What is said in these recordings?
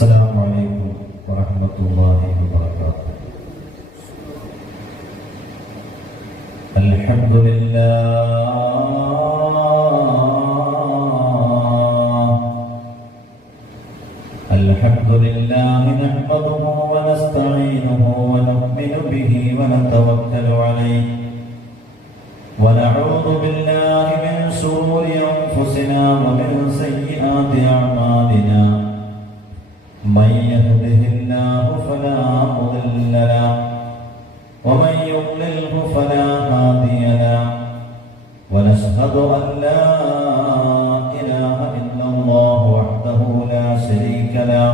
السلام عليكم ورحمة الله وبركاته. الحمد لله نحمده ونستعينه ونؤمن به ونتوكل عليه ونعوذ بالله من شرور أنفسنا ومن سيئات أعمالنا. من يهده الله فلا مضل له ومن يضلله فلا هادي له ونشهد أن لا إله إلا الله وحده لا شريك له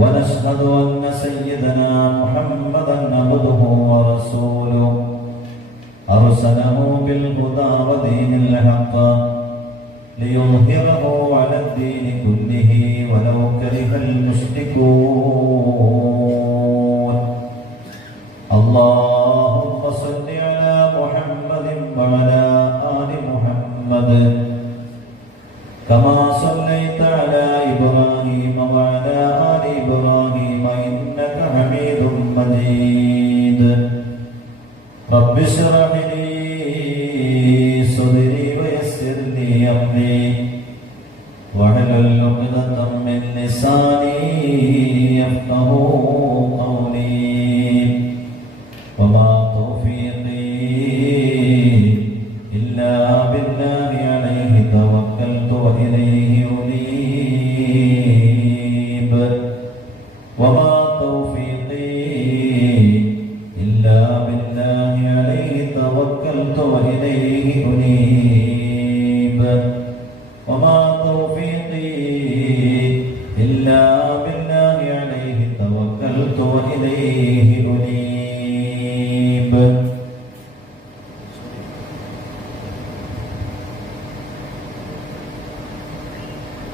ونشهد أن سيدنا محمدا عبده ورسوله أرسله بالهدى ودين الحق ليظهره على الدين كله ولو كره المشركون. اللهم صل على محمد وعلى آل محمد كما صليت على إبراهيم وعلى آل إبراهيم إنك حميد مجيد. رب اشرح لي صدري ويسر لي أمري واحلل عقدة من لساني يفقهوا قولي. وما توفيقي إلا بالله عليه توكلت وإليه أنيب. وما توفيقي إلا بالله عليه توكلت وإليه أنيب. وما توفيقي إلا بالله عليه توكلت وإليه أنيب.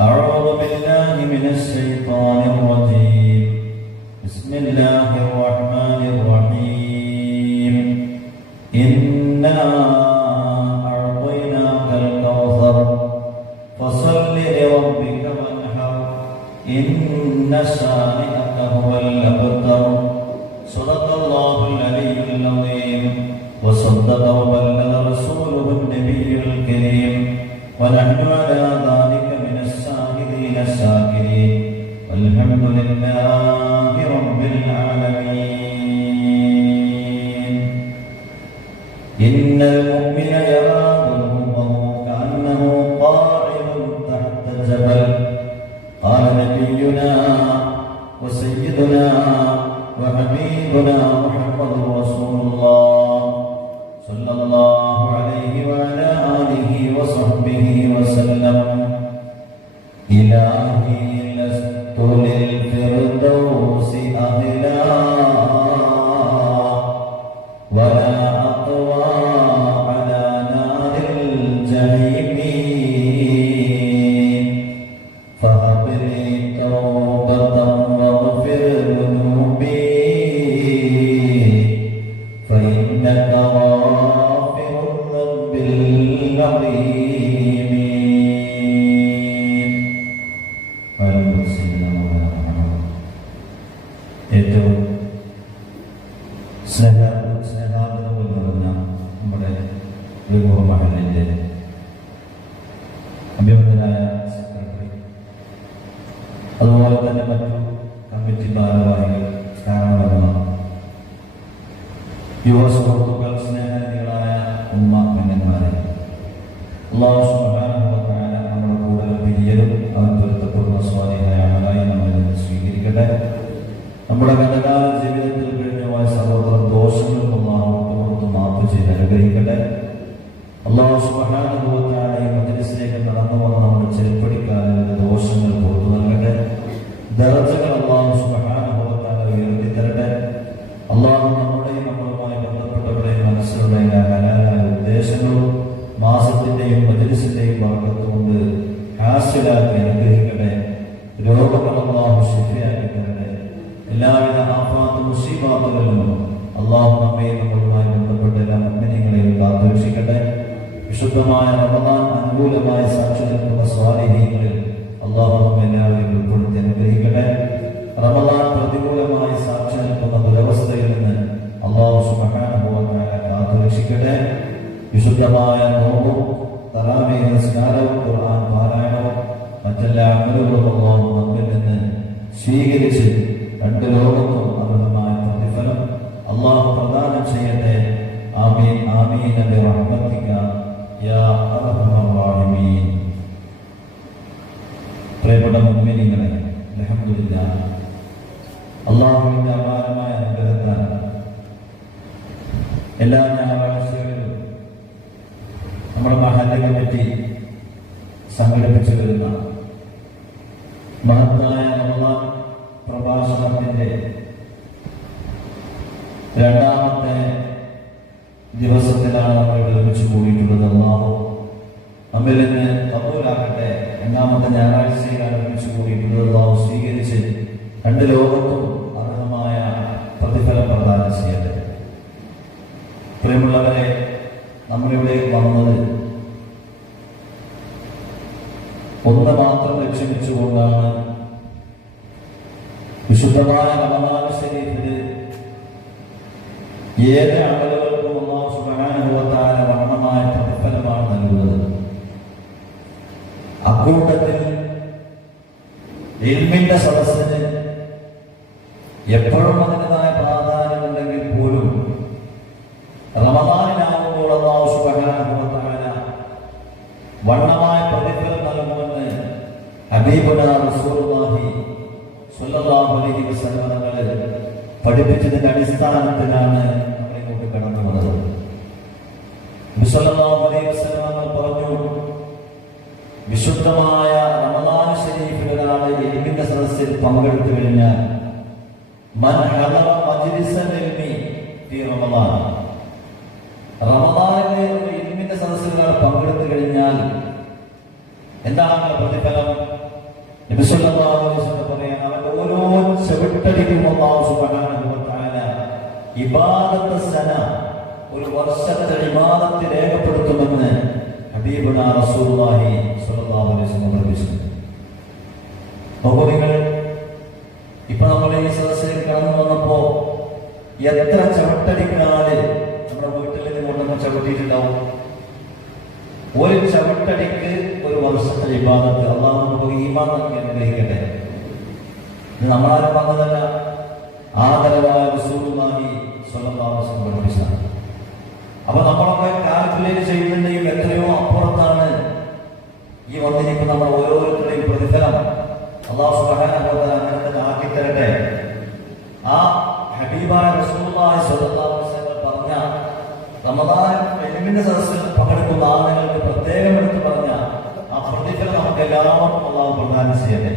أعوذ بالله من الشيطان الرجيم. بسم الله الرحمن الرحيم. إنا أعطيناك الكوثر فصل لربك وانحر إن شانئك هو الأبتر. صدق الله العلي العظيم وصدق وبلغ رسوله النبي الكريم ونحن على ذلك من الشاهدين الشاكرين والحمد لله رب العالمين. إن المؤمن يرى ذنوبه كأنه قاعد تحت الجبل. قال نبينا وسيدنا وحبيبنا محمد رسول الله صلى الله عليه وعلى آله وصحبه وسلم. إلهي لست للفردوس أهلا ولا أقوى على نار الجحيم. فهب لي توبة واغفر ذنوبي فإنك غافر الذنب العظيم. ഏറ്റവും സ്നേഹാദരവുകൾ നിറഞ്ഞ നമ്മുടെ മഹലിൻ്റെ അഭിമതനായ സെക്രട്ടറി, അതുപോലെ തന്നെ മറ്റു കമ്മിറ്റി ഭാരവാഹികൾ, കാരണവന്മാർ, യുവ സുഹൃത്തുക്കൾ, സ്നേഹനിധികളായ ഉമ്മ പെണ്ണന്മാരെ, അല്ലാഹു സുബ്ഹാനഹു വ തആല നമ്മുടെ കൂടുതൽ പിരിയലും അവൻ പൊരുത്തപ്പെടുന്ന സ്വാലിഹായ അമലായി നമ്മിൽ നിന്ന് സ്വീകരിക്കട്ടെ. നമ്മുടെ ഗതകാല ജീവിതത്തിൽ കഴിഞ്ഞുപോയ സഹോദര ദോഷങ്ങളും അല്ലാഹു മാപ്പ് ചെയ്ത് അനുഗ്രഹിക്കട്ടെ. അല്ലാഹു സുബ്ഹാനഹു വ തആല ഈ മജ്‌ലിസിലേക്ക് നടന്നു വന്ന നമ്മുടെ ചെറുപ്പടിക്കാരുടെ ദോഷങ്ങൾ പുറത്തു നൽകട്ടെ. ദർജകൾ അല്ലാഹു സുബ്ഹാനഹു വ തആല ഉയർത്തി തരട്ടെ. അല്ലാഹു നമ്മുടെയും നമ്മളുമായി ബന്ധപ്പെട്ടവരുടെയും മനസ്സിലുള്ള എല്ലാ ഹലാലായ ഉദ്ദേശങ്ങളും മാസത്തിന്റെയും മജ്‌ലിസിന്റെയും ബർക്കത്ത് കൊണ്ട് ഹാസിലാക്കി അനുഗ്രഹിക്കട്ടെ. രോഗങ്ങൾ അല്ലാഹു ശിഫയാക്കി തരട്ടെ. എല്ലാവിധ ആഫാത്ത് മുസീബാത്തുകളിലും അല്ലാഹു നമ്മയും നമ്മളുമായി ബന്ധപ്പെട്ട എല്ലാ മുഅ്മിനീങ്ങളെയും കാത്തുരക്ഷിക്കട്ടെ. വിശുദ്ധമായ റമദാൻ അനുകൂലമായ സാക്ഷി നിൽക്കുന്ന സ്വാലിഹീങ്ങളിൽ അള്ളാഹു എല്ലാവരെയും ഉൾപ്പെടുത്തി അനുഗ്രഹിക്കട്ടെ. റമദാൻ പ്രതികൂലമായി സാക്ഷി നിൽക്കുന്ന ദുരവസ്ഥയിൽ നിന്ന് അള്ളാഹു സുബ്ഹാനഹു വ തആല കാത്തുരക്ഷിക്കട്ടെ. വിശുദ്ധമായ നോമ്പും തറാവീഹ് നിസ്കാരവും ഖുർആൻ പാരായണവും മറ്റെല്ലാ അമലുകളും അള്ളാഹു നമ്മിൽ നിന്ന് സ്വീകരിച്ച് രണ്ട് ലോകത്തും അർഹമായ പ്രതിഫലം അള്ളാഹു പ്രദാനം ചെയ്യട്ടെ. ആമീൻ ആമീൻ ബിറഹ്മതിക യാ അർഹമർ റഹീമീൻ. പ്രിയപ്പെട്ട മുഅ്മിനീങ്ങളെ, അൽഹംദുലില്ലാഹ്, അള്ളാഹുവിന്റെ അപാരമായ അനുഗ്രഹത്താൽ എല്ലാ ഞായറാഴ്ചകളിലും നമ്മുടെ മഹല്ല് കമ്മിറ്റി സംഘടിപ്പിച്ചു വരുന്ന മഹത്തായ റമദാൻ പ്രഭാഷണത്തിന്റെ രണ്ടാമത്തെ ദിവസത്തിലാണ് നമ്മൾ ഇവിടെ ഒരുമിച്ച് കൂടിയിട്ടുള്ളത്. അല്ലാഹു നമ്മിൽ നിന്ന് കബൂലാക്കട്ടെ. രണ്ടാമത്തെ ഞായറാഴ്ചയിലാണ് ഒരുമിച്ച് കൂടിയിട്ടുള്ളത്. അല്ലാഹു സ്വീകരിച്ച് രണ്ട് ലോകത്തും അർഹമായ പ്രതിഫലം പ്രദാനം ചെയ്യട്ടെ. പ്രിയമുള്ളവരെ, നമ്മളിവിടേക്ക് വന്നത് ഒന്ന് മാത്രം ലക്ഷ്യം വെച്ചുകൊണ്ടാണ്. വിശുദ്ധമായ റമദാൻ ശരീഫില് ഏത് അമലുകൾക്കും അല്ലാഹു സുബ്ഹാനഹു വ തആല വണ്ണമായ പ്രതിഫലമാണ് നൽകുന്നത്. അക്കൂട്ടത്തിൽ ഇൽമിന്റെ സദസ്സിന് എപ്പോഴും അതിൻ്റെതായ പ്രാധാന്യമുണ്ടെങ്കിൽ പോലും റമദാനിലാകുമ്പോൾ അല്ലാഹു സുബ്ഹാനഹു വ തആല വണ്ണമായ പ്രതിഫലം നൽകുമെന്ന് ഹബീബുനാ റസൂലുള്ളാഹി സ്വല്ലല്ലാഹു അലൈഹി വസല്ലം തങ്ങൾ പഠിപ്പിച്ചതിന്റെ അടിസ്ഥാനത്തിലാണ് നമ്മൾ ഇങ്ങോട്ട് കടന്നു വന്നത്. നബി സ്വല്ലല്ലാഹു അലൈഹി വസല്ലം തങ്ങൾ പറഞ്ഞു, വിശുദ്ധമായ റമദാൻ ശരീഫിൽ ഒരാൾ ഇൽമിന്റെ സദസ്സിൽ പങ്കെടുത്തു കഴിഞ്ഞാൽ മൻ ഹദറ മജ്ലിസൽ ഇൽമി ഫീ റമദാൻ, റമദാനിലെ ഒരു ഇൽമിന്റെ സദസ്സിൽ ഒരാൾ പങ്കെടുത്തു കഴിഞ്ഞാൽ എന്താണ് പ്രതിഫലം? നബി സല്ലല്ലാഹു അലൈഹി വസല്ലം പറയാൻ, അവന്റെ ഓരോ ചവിട്ടടിക്കും അല്ലാഹു സുബ്ഹാനഹു വ തആല ഇബാദത്ത് സന, ഒരു വർഷത്തെ ഇബാദത്ത് രേഖപ്പെടുത്തുമെന്ന് ഹബീബുനാ റസൂലുള്ളാഹി സ്വല്ലല്ലാഹു അലൈഹി വസല്ലം പഠിപ്പിച്ചു. നോക്കൂ നിങ്ങൾ, ഇപ്പൊ നമ്മുടെ ഈ സദസ്സിൽ കടന്നു വന്നപ്പോ എത്ര ചവിട്ടടിക്കാല് നമ്മുടെ വീട്ടിൽ കൊണ്ടൊന്നും ചവിട്ടിയിട്ടുണ്ടാവും. ഒരു ചവിട്ടടിക്ക് ഒരു വർഷത്തെ ഇബാദത്ത്. അല്ലാഹു നമുക്ക് ഈമാൻ നൽകി അനുഗ്രഹിക്കട്ടെ. ഇത് നമ്മളാരും പറഞ്ഞതല്ല, ആദരവായ റസൂലുള്ളാഹി സ്വല്ലല്ലാഹു അലൈഹി വസല്ലം പഠിപ്പിച്ചതാണ്. അപ്പൊ നമ്മളൊക്കെ കാൽക്കുലേറ്റ് ചെയ്യുന്നതിന്റെയും എത്രയോ അപ്പുറത്താണ് ഈ വന്നിരിക്കുന്ന നമ്മൾ ഓരോരുത്തരുടെയും പ്രതിഫലം. അല്ലാഹു സുബ്ഹാനഹു വ തആല അങ്ങനെ ആക്കി തരട്ടെ. ആ ഹബീബായ റസൂലുള്ളാഹി സ്വല്ലല്ലാഹു അലൈഹി വസല്ലം പറഞ്ഞ റമദാൻ ഇൽമിന്റെ സദസ്സിൽ പങ്കെടുക്കുന്ന ആളുകൾക്ക് പ്രത്യേകം എടുത്ത് പറഞ്ഞ ആ പ്രതിഫലം നമുക്ക് എല്ലാവർക്കും അല്ലാഹു പ്രദാനം ചെയ്യട്ടെ.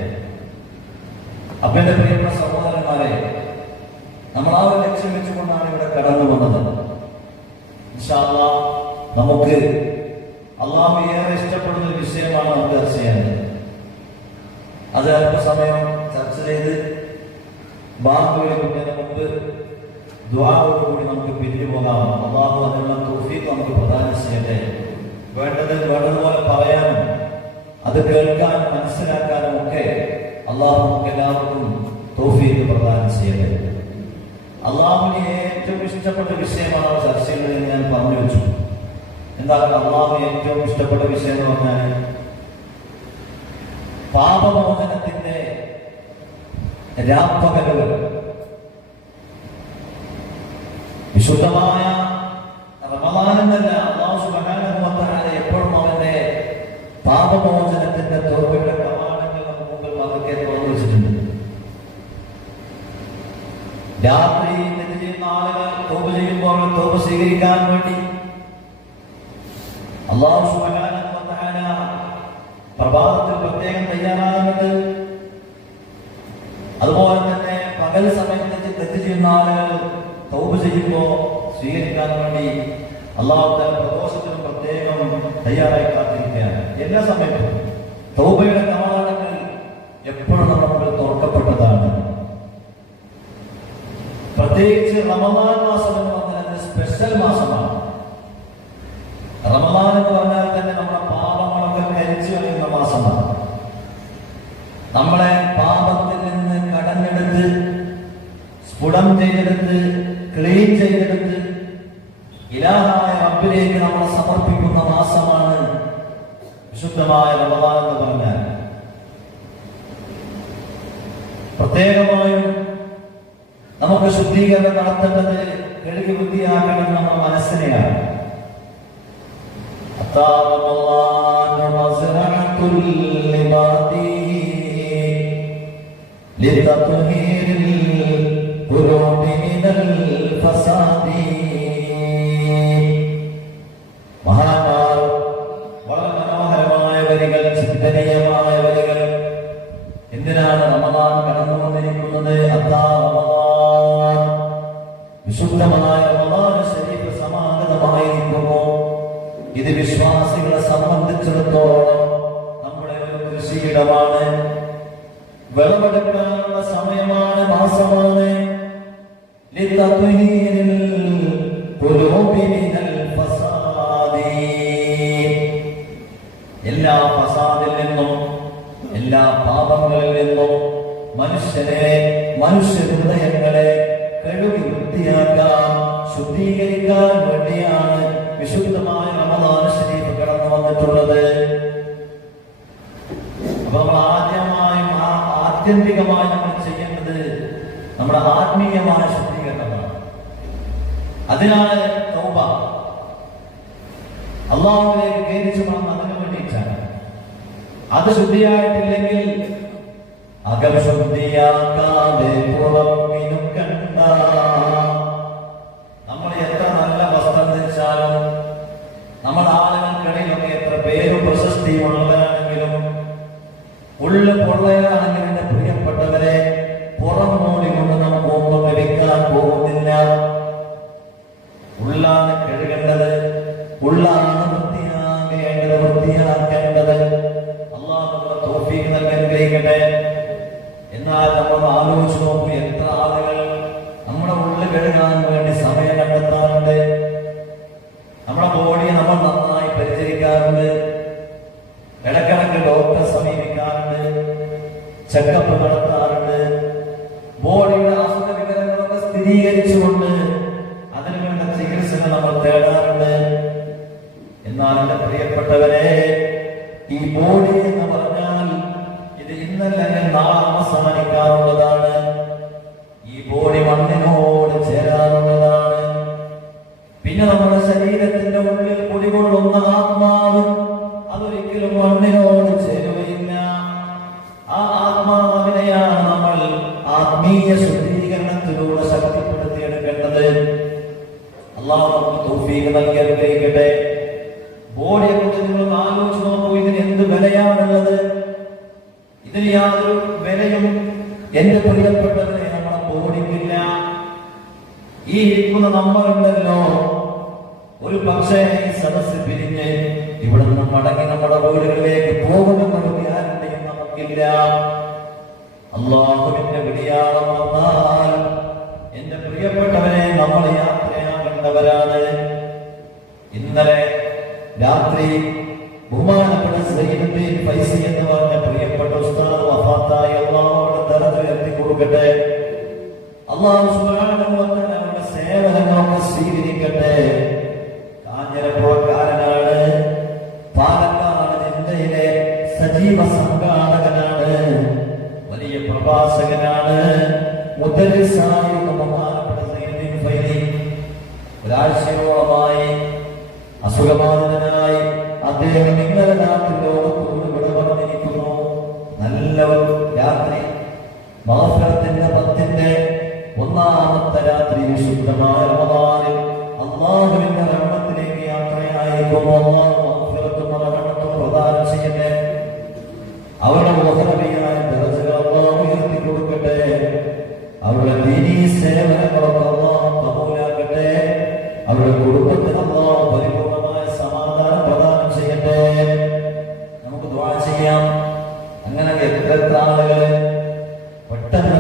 അപ്പൊ എന്റെ പ്രിയപ്പെട്ട സഹോദരന്മാരെ, നമ്മൾ ആ ഒരു ലക്ഷ്യം വെച്ചുകൊണ്ടാണ് ഇവിടെ കടന്നു വന്നത്. ഇൻഷാ അല്ലാഹ് നമുക്ക് അല്ലാഹു ഏറെ ഇഷ്ടപ്പെടുന്ന ഒരു വിഷയമാണ് നമുക്ക് ചർച്ച ചെയ്യേണ്ടത്. അത് അല്പസമയം ചർച്ച ചെയ്ത് ബാങ്ക് വിളിക്കുന്നതിന് മുമ്പ് ദുആയോടുകൂടി നമുക്ക് പിരിഞ്ഞു പോകാം. അല്ലാഹു അതിനുള്ള തൗഫീഖ് നമുക്ക് പ്രദാനം ചെയ്യട്ടെ. വേണ്ടതുപോലെ പറയാനും അത് കേൾക്കാനും മനസ്സിലാക്കാനും ഒക്കെ അല്ലാഹു നമുക്ക് എല്ലാവർക്കും തൗഫീഖ് പ്രദാനം ചെയ്യട്ടെ. അല്ലാഹുവിന് ഏറ്റവും ഇഷ്ടപ്പെട്ട വിഷയമാണ് ചർച്ച ചെയ്യുന്നത് ഞാൻ പറഞ്ഞു വെച്ചു. എന്താണ് അല്ലാഹു ഏറ്റവും ഇഷ്ടപ്പെട്ട വിഷയം എന്ന് പറഞ്ഞാൽ പാപമോചനത്തിന്റെ രാപ്പകലുകൾ. വിശുദ്ധമായ റമദാനെന്നല്ല, അല്ലാഹു സുബ്ഹാനഹു വ തആല എപ്പോഴും അവന്റെ പാപമോചനത്തിന്റെ തൗബയുടെ കവാടങ്ങൾ നമുക്ക് മുമ്പിൽ പതുക്കെ തുറന്നു വെച്ചിട്ടുണ്ട്. രാത്രി തെറ്റ് ചെയ്യുന്ന ആളുകൾ തൗബ ചെയ്യുമ്പോൾ തൗബ സ്വീകരിക്കാൻ വേണ്ടി അല്ലാഹു സുബ്ഹാനഹു വ തആല പ്രഭാതത്തിൽ പ്രത്യേകം തയ്യാറാകുന്നത്. അതുപോലെ തന്നെ പകൽ സമയത്ത് തെറ്റ് ചെയ്യുന്ന ആളുകൾ തൗബ ചെയ്യുമ്പോൾ സ്വീകരിക്കാൻ വേണ്ടി അല്ലാഹു തആല പ്രദോഷത്തിനും പ്രത്യേകം തയ്യാറായി കാത്തിരിക്കുകയാണ്. എല്ലാ സമയത്തും തൗബയുടെ കവാടങ്ങൾ എപ്പോഴും നമ്മുടെ മുമ്പിൽ തുറക്കപ്പെട്ടതാണ്. പ്രത്യേകിച്ച് റമദാൻ മാസം എന്ന് പറഞ്ഞാൽ സ്പെഷ്യൽ മാസമാണ്. റമദാൻ എന്ന് പറഞ്ഞാൽ തന്നെ നമ്മുടെ പാപങ്ങളൊക്കെ കരിച്ചു കളയുന്ന മാസമാണ്. ശുദ്ധം ചെയ്തെടുത്ത് ക്ലീൻ ചെയ്തെടുത്ത് ഇലാഹായ റബ്ബിലേക്ക് നമ്മൾ സമർപ്പിക്കുന്ന മാസമാണ് വിശുദ്ധമായ റമദാൻ എന്ന് പറഞ്ഞാൽ. പ്രത്യേകമായും നമുക്ക് ശുദ്ധീകരണം നടത്തേണ്ടത്, കഴുകി വൃത്തിയാക്കേണ്ടത് നമ്മുടെ മനസ്സിനെയാണ്. മഹാന്മാർ വളരെ മനോഹരമായ വരികൾ, ചിന്തനീയമായ വരികൾ. എന്തിനാണ് റമദാൻ കടന്നു വന്നിരിക്കുന്നത്? റമദാൻ വിശുദ്ധമായ റമദാൻ ശരീഫ് സമാഗതമായിരിക്കുമോ? ഇത് വിശ്വാസികളെ സംബന്ധിച്ചിടത്തോളം നമ്മുടെ ഒരു കൃഷിയിടമാണ്, വിളവെടുക്കാനുള്ള സമയമാണ്, മാസമാണ്. എല്ലാ ഫസാദിൽ നിന്നും, എല്ലാ പാപങ്ങളിൽ നിന്നും മനുഷ്യ ഹൃദയങ്ങളെ കഴുകി വൃത്തിയാക്കാൻ, ശുദ്ധീകരിക്കാൻ വേണ്ടിയാണ് വിശുദ്ധമായ റമദാൻ ശരീഫ് കടന്നു വന്നിട്ടുള്ളത്. അപ്പൊ നമ്മൾ ആത്യന്തികമായി നമ്മൾ ചെയ്യേണ്ടത് നമ്മുടെ ആത്മീയമായ ശുദ്ധീകരണമാണ്. അതിനാണ് തൗബ. അള്ളാഹുവിലേക്ക് കേരിച്ചു വന്ന് അതിനു വേണ്ടിയിട്ടാണ്. അത് ശുദ്ധിയായിട്ടില്ലെങ്കിൽ അകശുദ്ധിയാക്കാതെ പുറം മിനുക്കണ്ട. നമ്മൾ എത്ര നല്ല വസ്ത്രം ധരിച്ചാലും, നമ്മൾ ആളുകൾക്കിടയിലൊക്കെ എത്ര പേരും പ്രശസ്തിയുള്ളവരാണെങ്കിലും, ഉള്ളു പൊള്ളയാണെങ്കിലും, എന്റെ പ്രിയപ്പെട്ടവരെ, പുറം മൂടി കൊണ്ട് നമുക്ക് ഒന്നും ലഭിക്കാൻ പോകുന്നില്ല. ഉള്ളാണ് കഴുകേണ്ടത്, ഉള്ളാണ് വൃത്തിയാക്കേണ്ടത്. അല്ലാഹു നമുക്ക് തൗഫീഖ് നൽകാൻ കഴിയട്ടെ. എന്നാൽ നമ്മൾ ആലോചിച്ച് നോക്കൂ, എത്ര ആളുകൾ നമ്മുടെ ഉള്ളിൽ കഴുകാൻ വേണ്ടി സമയം കണ്ടെത്താറുണ്ട്. നമ്മുടെ ബോഡിയെ നമ്മൾ നന്നായി പരിചരിക്കാറുണ്ട്. ഇടക്കിടക്ക് ഡോക്ടറെ സമീപിക്കാറുണ്ട്, ചെക്കപ്പ് നടത്താറുണ്ട്. ബോഡിയുടെ അസുഖ വിവരങ്ങളൊക്കെ സ്ഥിരീകരിച്ചുകൊണ്ട് അതിനുവേണ്ട ചികിത്സകൾ നമ്മൾ തേടാറുണ്ട്. എന്നാൽ എന്റെ പ്രിയപ്പെട്ടവരെ, ഈ ബോഡി എന്ന് പറഞ്ഞാൽ ഇത് ഇന്നല്ലെങ്കിൽ നാളെ അവസാനിക്കാറുള്ളതാണ്. ഈ ബോഡി മണ്ണിനോട് ചേരാറുള്ളതാണ്. പിന്നെ നമ്മുടെ ശരീരത്തിന്റെ ഉള്ളിൽ കുടികൊള്ളുന്ന ആത്മാവ് അതൊരിക്കലും മണ്ണിനോട് ചേരുകയില്ല. ആ ആത്മാവിനെയാണ് നമ്മൾ ആത്മീയ ശുദ്ധീകരണത്തിലൂടെ ശക്തിപ്പെടുത്തിയെടുക്കേണ്ടത്. അല്ലാഹു നമുക്ക് തൗഫീഖ് നൽകി അനുഗ്രഹിക്കട്ടെ. ബോഡിയെ കുറിച്ച് നിങ്ങൾ ആലോചിച്ച് നോക്കൂ, ഇതിന് എന്ത് വിലയാണുള്ളത്? ഇതിന് യാതൊരു വിലയും എന്റെ പ്രിയപ്പെട്ടവരെ നമ്മളെ ബോഡിക്കില്ല. ഈ ഇരിക്കുന്ന നമ്മളുണ്ടല്ലോ, ഒരു പക്ഷേ ഈ സദസ്സ് പിരിഞ്ഞ് ഇവിടെ നിന്ന് മടങ്ങി നമ്മുടെ വീടുകളിലേക്ക് പോകുമെന്നൊരു ഗ്യാരണ്ടിയും നമുക്കില്ല. അല്ലാഹുവിന്റെ വിളിയാളം വന്നാൽ എന്റെ പ്രിയപ്പെട്ടവരെ നമ്മൾ യാത്രയാകേണ്ടവരാണ്. ഇന്നലെ രാത്രി ബഹുമാനപ്പെട്ട സയ്യിദുദ്ദീൻ ഫൈസി എന്ന് പറഞ്ഞ പ്രിയപ്പെട്ട ഉസ്താദ് വഫാത്തായി. അല്ലാഹുവിന്റെ ദറജ ഉയർത്തി കൊടുക്കട്ടെ. അല്ലാഹു സുബ്ഹാനഹു വ തആല അവരുടെ സേവനങ്ങളൊക്കെ സ്വീകരിക്കട്ടെ. കാഞ്ഞിരപ്പുഴക്കാരനാണ്, പാലക്കാട് ജില്ലയിലെ സജീവ സംഘാടകനാണ്, വലിയ പ്രഭാഷകനാണ്, മുദരിസായ ബഹുമാനപ്പെട്ട സയ്യിദുദ്ദീൻ ഫൈസി ഒരാഴ്ചയോളമായി അസുഖബാധിതനായി അദ്ദേഹം ഇന്നലെ രാത്രി ലോകത്തോട് വിട പറഞ്ഞിരിക്കുന്നു. നല്ല ഒരു രാത്രി, മഗ്ഫിറത്തിന്റെ 10ന്റെ ഒന്നാമത്തെ രാത്രി, വിശുദ്ധമായ റമദാനിൽ അല്ലാഹുവിന്റെ റഹ്മത്തിലേക്ക് യാത്രയായിരിക്കുന്നു. അല്ലാഹു മഗ്ഫിറത്തും റഹ്മത്തും പ്രദാനം ചെയ്യട്ടെ. അവരുടെ മുഹറബിയായ ദറജകൾ അല്ലാഹു ഉയർത്തി കൊടുക്കട്ടെ. അവരുടെ ദീനീ സേവനങ്ങളൊക്കെ അല്ലാഹു കബൂലാക്കട്ടെ. അവരുടെ കുടുംബത്തിന് അല്ലാഹു പരിപൂർണമായ സമാധാനം പ്രദാനം ചെയ്യട്ടെ. നമുക്ക് ദുആ ചെയ്യാം. അങ്ങനെ എത്ര ആളുകള് പെട്ടെന്ന്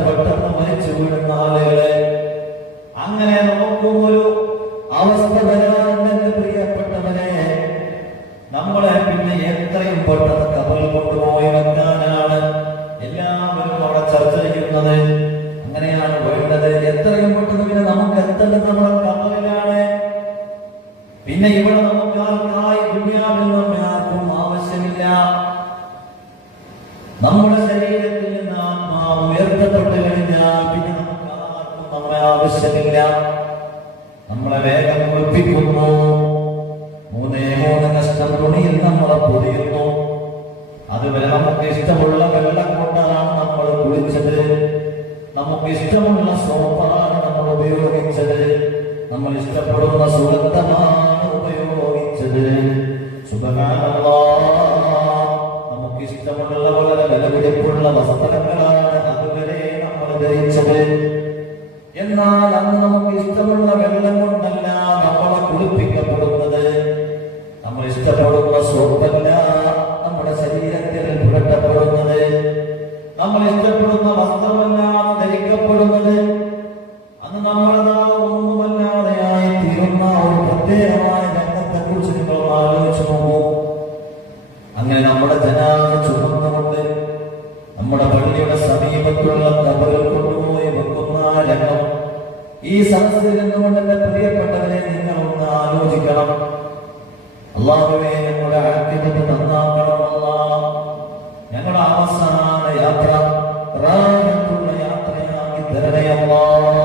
മരിച്ചു വീഴുന്ന ആളുകള്, അങ്ങനെ നമുക്കും ഒരു അവസ്ഥ വരാറുണ്ടെന്ന് പ്രിയപ്പെട്ടവരെ. പിന്നെ ഇവിടെ നമുക്ക് ആർക്കായി ദുനിയാവിൽ നമ്മെ ആർക്കും ആവശ്യമില്ല. നമ്മുടെ ശരീരത്തിൽ നിന്ന് ആത്മാവ് ഉയർത്തപ്പെട്ട് കഴിഞ്ഞാൽ പിന്നെ നമുക്ക് ആർക്കും നമ്മെ ആവശ്യമില്ല. നമ്മളെ വേഗം ഒളിപ്പിക്കുന്നു. 3 കഷ്ടം തുണിയിൽ നമ്മളെ പൊതിയുന്നു. അതുവരെ നമുക്ക് ഇഷ്ടമുള്ള വെള്ളം കൊണ്ടാണ് നമ്മൾ കുളിച്ചത്, നമുക്ക് ഇഷ്ടമുള്ള സോപ്പാണ് നമ്മൾ ഉപയോഗിച്ചത്, നമ്മൾ ഇഷ്ടപ്പെടുന്ന സുഗന്ധമാണ് ഉപയോഗിച്ചത്. സുബ്ഹാനല്ലാഹ്, നമുക്ക് ഇഷ്ടമുള്ള വളരെ വിലപിടിപ്പുള്ള വസ്ത്രങ്ങളാണ് അതുവരെ നമ്മൾ ധരിച്ചത്. എന്നാൽ അന്ന് നമുക്ക് ഇഷ്ടമുള്ള വെള്ളം കൊണ്ടല്ല നമ്മളെ കുളിപ്പിക്കപ്പെടുന്നത്, നമ്മൾ ഇഷ്ടപ്പെടുന്ന സോപ്പല്ല നമ്മുടെ ശരീരത്തിൽ പുരട്ടപ്പെടുന്നത്, നമ്മൾ ഇഷ്ടപ്പെടുന്ന വസ്ത്രമല്ല ധരിക്കപ്പെടുന്നത്. അന്ന് നമ്മളതാ ഒന്നുമല്ലാതെയായി തീരുന്ന ഒരു പ്രത്യേകമായ രംഗത്തെ കുറിച്ച് നിങ്ങൾ ആലോചിച്ചു നോക്കൂ. അങ്ങനെ നമ്മുടെ ജനാസ ചുമന്നുകൊണ്ട് നമ്മുടെ പള്ളിയുടെ സമീപത്തുള്ള ഖബറിൽ കൊണ്ടുപോയി വെക്കുന്ന രംഗം ഈ സദസ്സിൽ നിന്നുകൊണ്ട് എന്റെ പ്രിയപ്പെട്ടവരെ നിങ്ങൾ ഒന്ന് ആലോചിക്കണം. അല്ലാഹുവേ, ഞങ്ങളുടെ ആഖിറത്ത് നന്നാക്കണം അല്ലാഹ്. ഞങ്ങളുടെ അവസാന യാത്ര റാഹത്തുള്ള യാത്രയാക്കി തരണേ അല്ലാഹ്.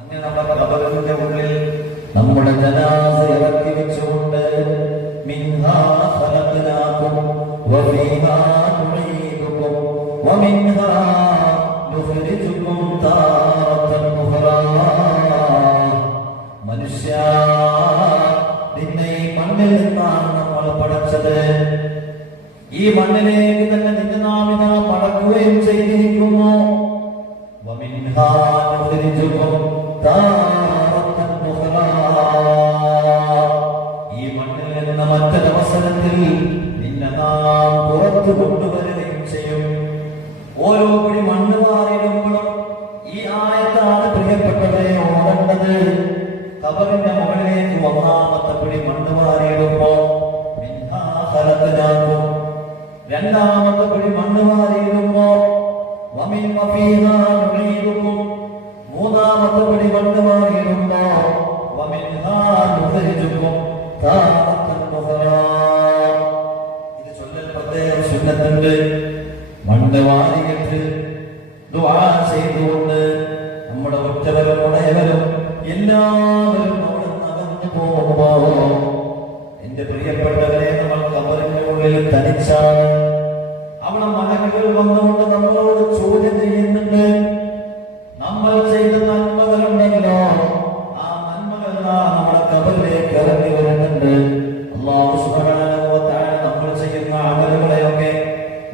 അങ്ങനെ നമ്മുടെ ഖബറിന്റെ ഉള്ളിൽ നമ്മുടെ ജനാസ ഇറക്കി വെച്ചുകൊണ്ട് മിൻഹാ ഖലഖനാകും വഫീഹാ നുഈദുകും വമിൻഹാ നുഖ്രിജുകും താറത്തൻ ഉഖ്റാ. മനുഷ്യ, നിന്നെ ഈ മണ്ണിൽ നിന്നാണ് നമ്മൾ പടച്ചത്, ഈ മണ്ണിലേക്ക് തന്നെ നിന്റെ നാം ഇതാ മടക്കുകയും ചെയ്തിരിക്കുന്നു. വമിൻഹാ നുഖ്രിജുകും താറത്തൻ ഉഖ്റാ. ഈ മണ്ണിൽ നിന്ന് മറ്റൊരവസരത്തിൽ നിന്നെ നാം പുറത്തു കൊണ്ടുവരികയും ചെയ്യും. ഓരോ പിടി മണ്ണ് മാറിയിടുമ്പോഴും ഈ ആയത്താണ് പ്രിയപ്പെട്ടവരെ ഓടേണ്ടത്. ഖബറിന്റെ മുകളിലേക്ക് 1ാമത്തെ പിടി മണ്ണ് മാറിയിടുമ്പോ മിൻഹാ ഖലഖനാകും, 2ാമത്തെ പിടി മണ്ണ് മാറിയിടുമ്പോ വമിൻ വഫീഹാ നുഈദുകും, 3ാമത്തെ പിടി മണ്ണ് മാറിയിടുമ്പോ വമിൻഹാ നുഖ്രിജുകും താറത്തൻ ഉഖ്റാ. ഇത് ചൊല്ലൽ പ്രത്യേക സുന്നത്തുണ്ട്. മണ്ണ് വാരിയിട്ട് ദുആ ചെയ്തുകൊണ്ട് നമ്മുടെ ഒറ്റവരും ഉടയവരും എല്ലാവരും അവിടെ നടന്നു പോകുമ്പോ എന്റെ പ്രിയപ്പെട്ടവരെ നമ്മൾ ഖബറിന്റെ ഉള്ളിൽ തനിച്ചാണ്. അവിടെ മലക്കുകൾ വന്നുകൊണ്ട് നമ്മളോട് ചോദ്യം ചെയ്യുന്നുണ്ട്. നമ്മൾ ചെയ്ത നന്മകളുണ്ടല്ലോ, ആ നന്മകൾ നമ്മുടെ ഖബറിലേക്ക് ഇറങ്ങി വരുന്നുണ്ട്. അല്ലാഹു സുബ്ഹാനഹു വ തആല നമ്മൾ ചെയ്യുന്ന അമലുകളെയൊക്കെ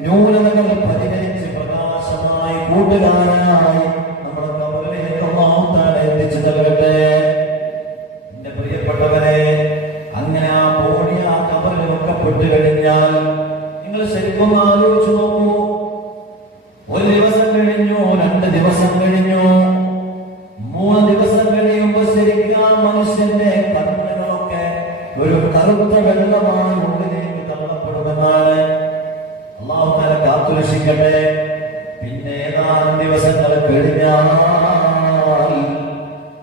ന്യൂനതകൾ പരിഹരിച്ച് പ്രകാശമായി കൂട്ടുകാരനായി നമ്മുടെ ഖബറിലേക്ക് അല്ലാഹു തആല എത്തിച്ചു നൽകട്ടെ. എന്റെ പ്രിയപ്പെട്ടവരെ, അങ്ങനെ ആ ബോഡി ആ ഖബറിൽ വെക്കപ്പെട്ടു കഴിഞ്ഞാൽ നിങ്ങൾ ശരിക്കും ആലോചിച്ചു നോക്കൂ. 1 ദിവസം കഴിഞ്ഞു, 2 ദിവസം കഴിഞ്ഞു, 3 ദിവസം കഴിയുമ്പോ ശരിക്കും ആ മനുഷ്യന്റെ കണ്ണുകളൊക്കെ ഒരു കറുത്ത വെള്ളമായി ഉള്ളിലേക്ക് തള്ളപ്പെടുമെന്നാണ്. അല്ലാഹു തആല കാത്തുരക്ഷിക്കട്ടെ. പിന്നെ ഏതാനും ദിവസങ്ങൾ കഴിഞ്ഞാൽ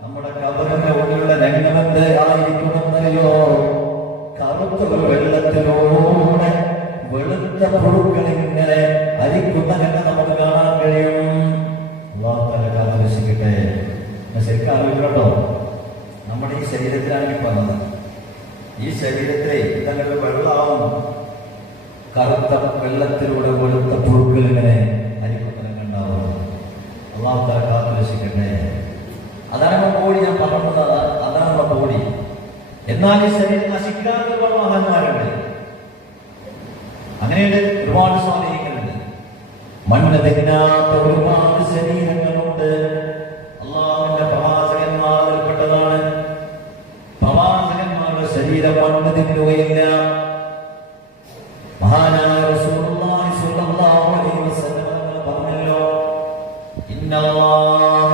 നമ്മുടെ ഖബറിന്റെ ഉള്ളിലുള്ള രംഗമെന്ത് ആയിരിക്കുമെന്നറിയോ? കറുത്ത ഒരു വെള്ളത്തിലൂടെ വെളുത്ത പുഴുക്കൾ ഇങ്ങനെ അരിക്കുന്ന രംഗം നമുക്ക് കാണാൻ കഴിയും. അല്ലാഹു തആല കാത്തുരക്ഷിക്കട്ടെ. ശരിക്കും ആലോചിക്കട്ടോ, നമ്മുടെ ഈ ശരീരത്തിലാണ് പറഞ്ഞത്. ഈ ശരീരത്തെ ഇതങ്ങനെ വെള്ളമാവും, കറുത്ത വെള്ളത്തിലൂടെ വെളുത്ത പുഴുക്കൾ ഇങ്ങനെ അരിക്കുന്നതിനെ ഉണ്ടാവും. അല്ലാഹു തആല കാത്തുരക്ഷിക്കട്ടെ. അതാണ് നമ്മുടെ ബോഡി. ഞാൻ പറഞ്ഞത് അതാണ് നമ്മുടെ ബോഡി. എന്നാൽ ഈ ശരീരം നശിക്കാത്ത ഒരുപാട് മഹാന്മാരുണ്ട്. അങ്ങനെയുണ്ട്, ഒരുപാട് സ്വാധീനങ്ങളുണ്ട്. മണ്ണ് തിന്നാത്ത ഒരുപാട് ശരീരങ്ങളുണ്ട്. അല്ലാഹുവിന്റെ പ്രവാചകന്മാരിൽപ്പെട്ടതാണ്. പ്രവാചകന്മാരുടെ ശരീരം മണ്ണ് തിന്നുകയില്ല. മഹാനായ റസൂലുള്ളാഹി സ്വല്ലല്ലാഹു അലൈഹി വസല്ലം പറഞ്ഞല്ലോ, ഇന്നല്ലാഹ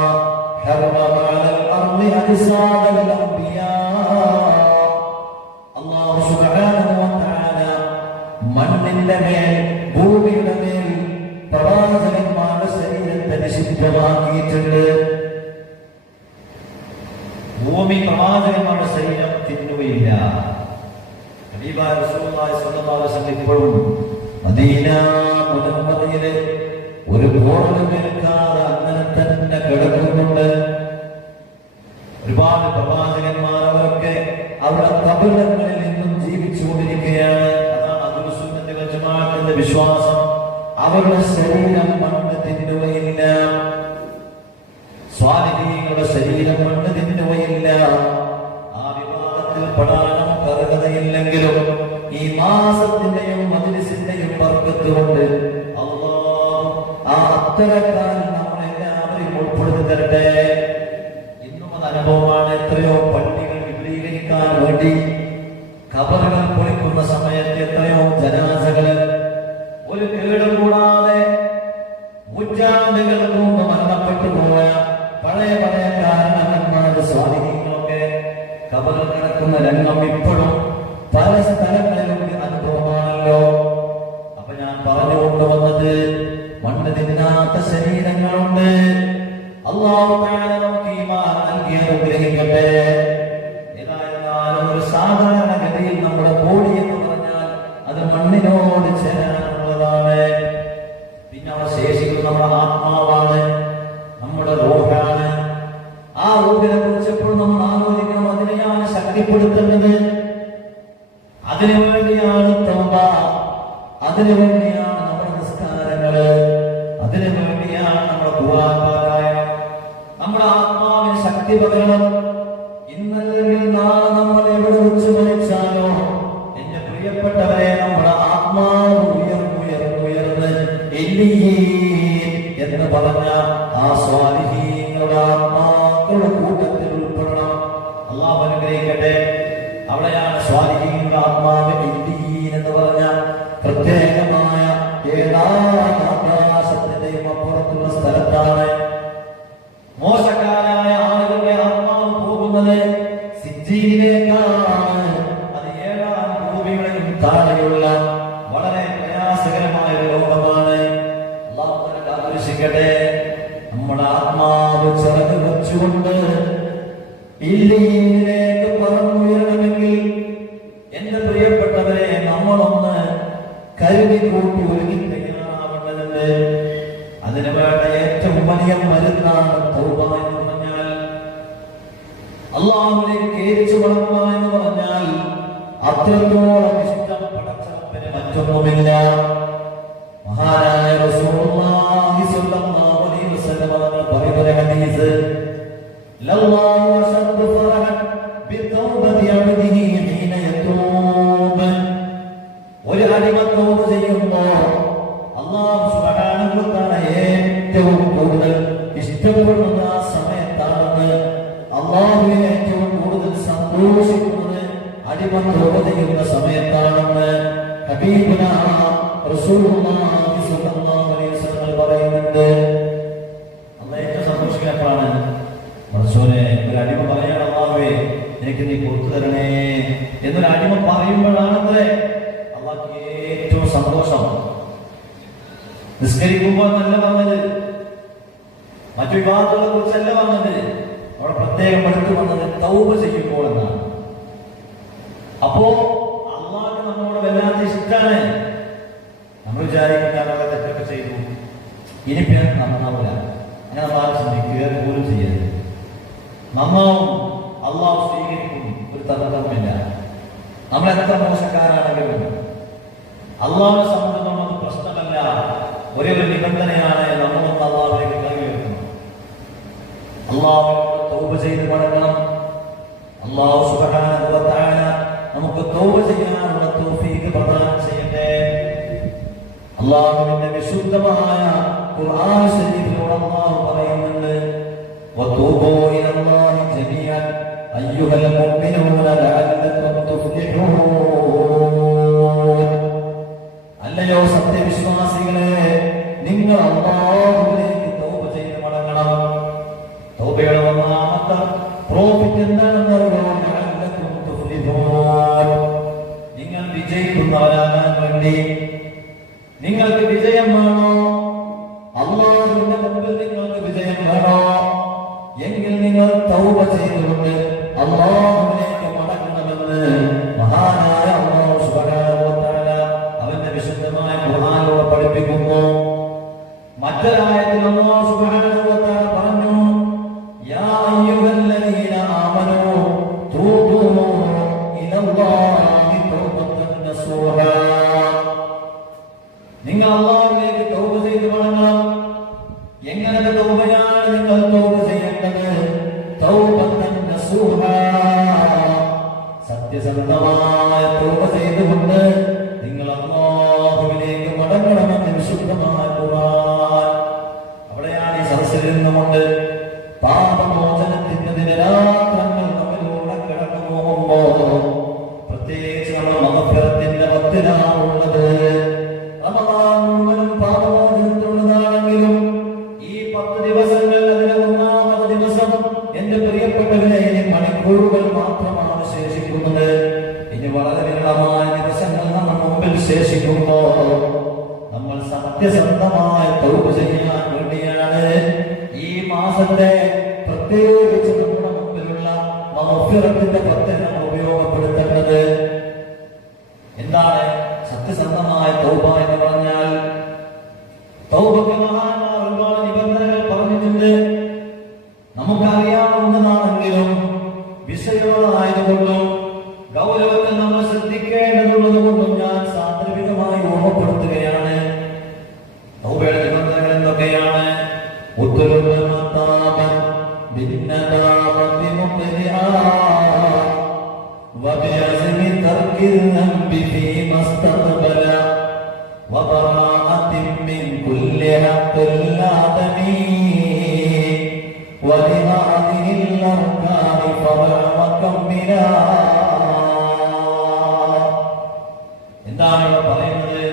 ഹറമ അലൽ അർളി അജ്സാദൽ അംബിയാ. അല്ലാഹു സുബ്ഹാനഹു വ തആല മണ്ണിന്റെ മേൽ, ഭൂമിയുടെ മേൽ പ്രവാചകന്മാരുടെ ശരീരത്തെ നിഷിദ്ധമാക്കിയിട്ടുണ്ട്. ഭൂമി പ്രവാചകന്മാരുടെ ശരീരം തിന്നുകയില്ല. ഹബീബായ റസൂലുള്ളാഹി സ്വല്ലല്ലാഹു അലൈഹി വസല്ലം ഇപ്പോഴും മദീന മുനവ്വറയിലെ ഒരു പോറലും ഏൽക്കാതെ അങ്ങനെ തന്നെ കിടക്കുന്നുണ്ട്. ഒരുപാട് പ്രവാചകന്മാർ അവരൊക്കെ അവരുടെ ഖബറുകളിൽ നിന്നും ജീവിച്ചുകൊണ്ടിരിക്കുകയാണ്. അതാണ് അഹ്ലുൽ സുന്നത്തി വൽ ജമാഅത്തിന്റെ വിശ്വാസം. അവരുടെ ശരീരം മണ്ണ് തിന്നുകയില്ല. സ്വാലിഹീങ്ങളുടെ ശരീരം മണ്ണ് തിന്നുകയില്ല. ആ വിവാദത്തിൽ പെടാൻ നമുക്ക് അർഹതയില്ലെങ്കിലും ഈ മാസത്തിന്റെയും മജ്‌ലിസിന്റെയും ബർക്കത്ത് കൊണ്ട് അല്ലാഹു ആ അത്തരക്കാരിൽ നമ്മളെല്ലാവരെയും ഉൾപ്പെടുത്തി തരട്ടെ. ഇന്നും അത് അനുഭവമാണ്. എത്രയോ പള്ളികൾ വിപുലീകരിക്കാൻ വേണ്ടി ഖബറുകൾ പൊളിക്കുന്ന സമയത്ത് എത്രയോ ജനാസകൾ ഒരു കേടും കൂടാതെ നൂറ്റാണ്ടുകൾക്ക് മുമ്പ് മരണപ്പെട്ടു പോയ പഴയ കാരണന്മാരുടെ സ്വാധീനങ്ങളൊക്കെ ഖബറിൽ കിടക്കുന്ന രംഗം ഇപ്പോഴും പല സ്ഥലങ്ങളിലും അനുഭവമാണല്ലോ. അപ്പൊ ഞാൻ പറഞ്ഞുകൊണ്ടുവന്നത് മണ്ണ് തിന്നാത്ത ശരീരങ്ങളുണ്ട്. അല്ലാഹു തആല നമുക്ക് ഈമാൻ നൽകി അനുഗ്രഹിക്കട്ടെ. ഏതായാലും ഒരു സാധാരണഗതിയിൽ നമ്മുടെ ബോഡി എന്ന് പറഞ്ഞാൽ അത് മണ്ണിനോട് ചേരാനുള്ളതാണ്. പിന്നെ അവിടെ ശേഷിക്കുന്ന നമ്മുടെ ആത്മാവാണ്, നമ്മുടെ റൂഹാണ്. ആ റൂഹിനെ കുറിച്ചപ്പോൾ നമ്മൾ ആലോചിക്കണം. അതിനെയാണ് ശക്തിപ്പെടുത്തേണ്ടത്. അതിനുവേണ്ടിയാണ് തൗബ, അതിനുവേണ്ടിയാണ് നമ്മുടെ നിസ്കാരങ്ങള്, അതിനുവേണ്ടിയാണ് നമ്മുടെ ഖുർആൻ പാരായണം. നമ്മുടെ ആത്മാവിന് ശക്തി പകരണം. ഇന്നല്ലെങ്കിൽ നാളെ നമ്മൾ എവിടെ വെച്ച് മരിച്ചാലോ എന്റെ പ്രിയപ്പെട്ടവരെ നമ്മുടെ ആത്മാവ് ഉയർന്ന് എന്ന് പറഞ്ഞ ആ സ്വാലിഹീങ്ങളുടെ ആത്മാക്കളുടെ കൂട്ടത്തിൽ ഉൾപ്പെടണം. അല്ലാഹു അനുഗ്രഹിക്കട്ടെ. അവിടെയാണ് സ്വാലിഹീങ്ങളുടെ ആത്മാവ് എന്ന് പറഞ്ഞ പ്രത്യേകമായ ഏഴാം ആകാശത്തിന്റെയും അപ്പുറത്തുള്ള സ്ഥലത്താണ്. മോശക്കാരായ ആളുകളുടെ ആത്മാവ് പോകുന്നത് സിജ്ജീനിലേക്കാണ്. അത് 7 ഭൂമികളിലും താഴെയുള്ള വളരെ പ്രയാസകരമായ ഒരു ലോകമാണ്. അല്ലാഹു തആല കാത്തുരക്ഷിക്കട്ടെ. നമ്മുടെ ആത്മാവ് ചിറക് വെച്ചുകൊണ്ട് ഇല്ലിയിലേക്ക് പറന്നുയരണമെങ്കിൽ എന്റെ പ്രിയപ്പെട്ടവരെ നമ്മളൊന്ന് കരുതി കൂട്ടി ഒരുങ്ങി തയ്യാറാവേണ്ടതുണ്ട്. അതിന് വേണ്ട ഏറ്റവും വലിയ മരുന്നാണ് തൗബ എന്ന് പറഞ്ഞാൽ, അല്ലാഹുവിലേക്ക് കേരിച്ചു വളർത്തുക എന്ന് പറഞ്ഞാൽ അത്രത്തോളം ഇഷ്ടം പടച്ചറപ്പിന് മറ്റൊന്നുമില്ല. മഹാനായ റസൂലുള്ളാഹി സ്വല്ലല്ലാഹു അലൈഹി വസല്ലം പറയുന്ന ഹദീസ്, ലല്ലാഹു അശദ്ദു ഫറഹൻ ബിതൗബതി അബ്ദിഹി ഹീന യതൂബ്. ഒരു അടിമ തൗബ ചെയ്യുമ്പോൾ അല്ലാഹു സുബ്ഹാനഹു വ തആല ഏറ്റവും കൂടുതൽ ഇഷ്ടപ്പെടുന്ന ആ സമയത്താണ്. അല്ലാഹുവിനെ ഏറ്റവും കൂടുതൽ സന്തോഷിക്കുന്നത് അടിമ തൗബ ചെയ്യുന്ന സമയത്താണെന്ന് ഹബീബുനാ റസൂലുള്ളാഹി സ്വല്ലല്ലാഹു അലൈഹി വസല്ലം പറയുന്നുണ്ട്. അല്ലാഹു ഏറ്റവും സന്തോഷിക്കുന്നതാണ് റസൂലേ, ഒരു അടിമ പറയണം, അല്ലാഹുവേ എനിക്ക് നീ പുറത്തു തരണേ എന്നൊരു അടിമ പറയുമ്പോഴാണത്രേ അല്ലാഹുക്ക് ഏറ്റവും സന്തോഷം. നിസ്കരിക്കുമ്പോൾ നല്ല പറഞ്ഞത്, മറ്റു വിവാദങ്ങളെ കുറിച്ചല്ല പറഞ്ഞത്. അവിടെ പ്രത്യേകം എടുത്തു വന്നത് തൗബ ചെയ്യുമ്പോൾ എന്നാണ്. അപ്പോ അള്ളാഹ് നമ്മളോട് വല്ലാത്ത ഇഷ്ടമാണ്. നമ്മൾ വിചാരിക്കുന്ന തെറ്റൊക്കെ ചെയ്തു, ഇനിയിപ്പോ നന്നാവില്ല, അങ്ങനെ നമ്മൾ ചിന്തിക്കുക പോലും ചെയ്യരുത്. നന്നാവും, അള്ളാഹു സ്വീകരിക്കും, ഒരു തർക്കമില്ല. നമ്മൾ എത്ര മോശക്കാരാണെങ്കിലും അള്ളാഹുവിനെ സംബന്ധിച്ചിടത്തോളം അത് പ്രശ്നമല്ല. ഒരേ ഒരു നിബന്ധനയാണ്, നമ്മളൊന്ന് അള്ളാഹുവിലേക്ക് കൈ ഉയർത്തണം, അള്ളാഹുവിനോട് തൗബ ചെയ്ത് മടങ്ങണം. അള്ളാഹു സുബ്ഹാനഹു വ തആല നമുക്ക് തൗബ ചെയ്യാനുള്ള തൗഫീഖ് പ്രദാനം ചെയ്യട്ടെ. അള്ളാഹുവിന്റെ വിശുദ്ധമായ ഖുർആൻ ശരീഫിലൂടെ അള്ളാഹു പറയുന്നുണ്ട്, വതൂബൂ ഇലല്ലാഹി ജമീഅൻ അയ്യുഹൽ മുഅ്മിനൂന ലഅല്ലകും തുഫ്ലിഹൂൻ. അല്ലയോ സത്യവിശ്വാസികളെ, നിങ്ങൾ അല്ലാഹുവിലേക്ക് തൗബ ചെയ്ത് മടങ്ങണം. തൗബയുടെ ഒന്നാമത്തെ പ്രോഫിറ്റ് എന്താണെന്ന് അറിയാം, ലഅല്ലകും തുഫ്ലിഹൂൻ. നിങ്ങൾ വിജയിക്കുന്നവരാകാൻ വേണ്ടി നിങ്ങൾക്ക് വിജയം വേണോ? അല്ലാഹുവിന്റെ മുമ്പിൽ നിങ്ങൾക്ക് വിജയം വേണോ? എങ്കിൽ നിങ്ങൾ നിങ്ങൾ തൗബ ചെയ്തുകൊണ്ട് അല്ലാഹുവിലേക്ക് മടങ്ങണമെന്ന് മഹാനായ അല്ലാഹു സുബ്ഹാനഹു വ തആല അവന്റെ വിശുദ്ധമായ ഖുർആനിലൂടെ പഠിപ്പിക്കുന്നു. മറ്റൊരായത്തിൽ അല്ലാഹു സുബ്ഹാനഹു വ തആല പറഞ്ഞു, യാ അയ്യുഹല്ലദീന ആമനൂ തൂബൂ ഇലല്ലാഹി തൗബതൻ നസൂഹാ. നിങ്ങൾ അല്ലാഹുവിലേക്ക് തൗബ ചെയ്ത് മടങ്ങണം. എങ്ങനത്തെ തൗബയാണ് നിങ്ങൾ തൗബ ചെയ്യേണ്ടത്? തൗബതൻ നസൂഹാ, സത്യസന്ധമായ തൗബ ചെയ്തുകൊണ്ട് നിങ്ങൾ അല്ലാഹുവിലേക്ക് മടങ്ങണമെന്ന് വിശുദ്ധമായ ഖുർആൻ. അവിടെയാണ് ഈ സദസ്സിൽ നിന്നുകൊണ്ട് പാപമോചനത്തിന്റെ ദിനരാത്രങ്ങൾ നമ്മിലൂടെ കടന്നു പോകുമ്പോ പ്രത്യേകിച്ച് നമ്മൾ മഗ്ഫിറത്തിന്റെ പത്തിനാണുള്ളത്. റമദാൻ മുഴുവനും പാപമോചനത്തിനുള്ളതാണെങ്കിലും ഈ 10 ദിവസങ്ങൾ, അതിലെ ഒന്നാമത്തെ ദിവസം എന്റെ പ്രിയപ്പെട്ടവരെ ഇനി മണിക്കൂറുകൾ മാത്രമാണ് ശേഷിക്കുന്നത്. ഇനി വളരെ വിരളമായ ദിവസങ്ങൾ നമ്മൾ മുമ്പിൽ ശേഷിക്കുമ്പോ നമ്മൾ സത്യസന്ധമായ തൗബ ചെയ്യാൻ വേണ്ടിയാണ് ഈ മാസത്തെ പ്രത്യേകിച്ച് നമ്മുടെ മുമ്പിലുള്ള മഗ്ഫിറത്തിന്റെ പത്ത് നമ്മൾ ഉപയോഗപ്പെടുത്തേണ്ടത്. എന്താണ് സത്യസന്ധമായ തൗബ എന്ന് പറഞ്ഞാൽ? തൗബക്ക് മഹാന്മാർ ഒരുപാട് നിബന്ധനകൾ പറഞ്ഞിട്ടുണ്ട്. നമുക്കറിയാവുന്നതാണെങ്കിലും വിഷയങ്ങളായതുകൊണ്ടും ഗൗരവത്തിൽ നമ്മൾ ശ്രദ്ധിക്കേണ്ടതുള്ളത് കൊണ്ടും ഞാൻ സാന്ദർഭികമായി ഓർമ്മപ്പെടുത്തുകയാണ്. തൗബയുടെ നിബന്ധനകൾ എന്തൊക്കെയാണ്? എന്താണ് ഇവിടെ പറയുന്നത്?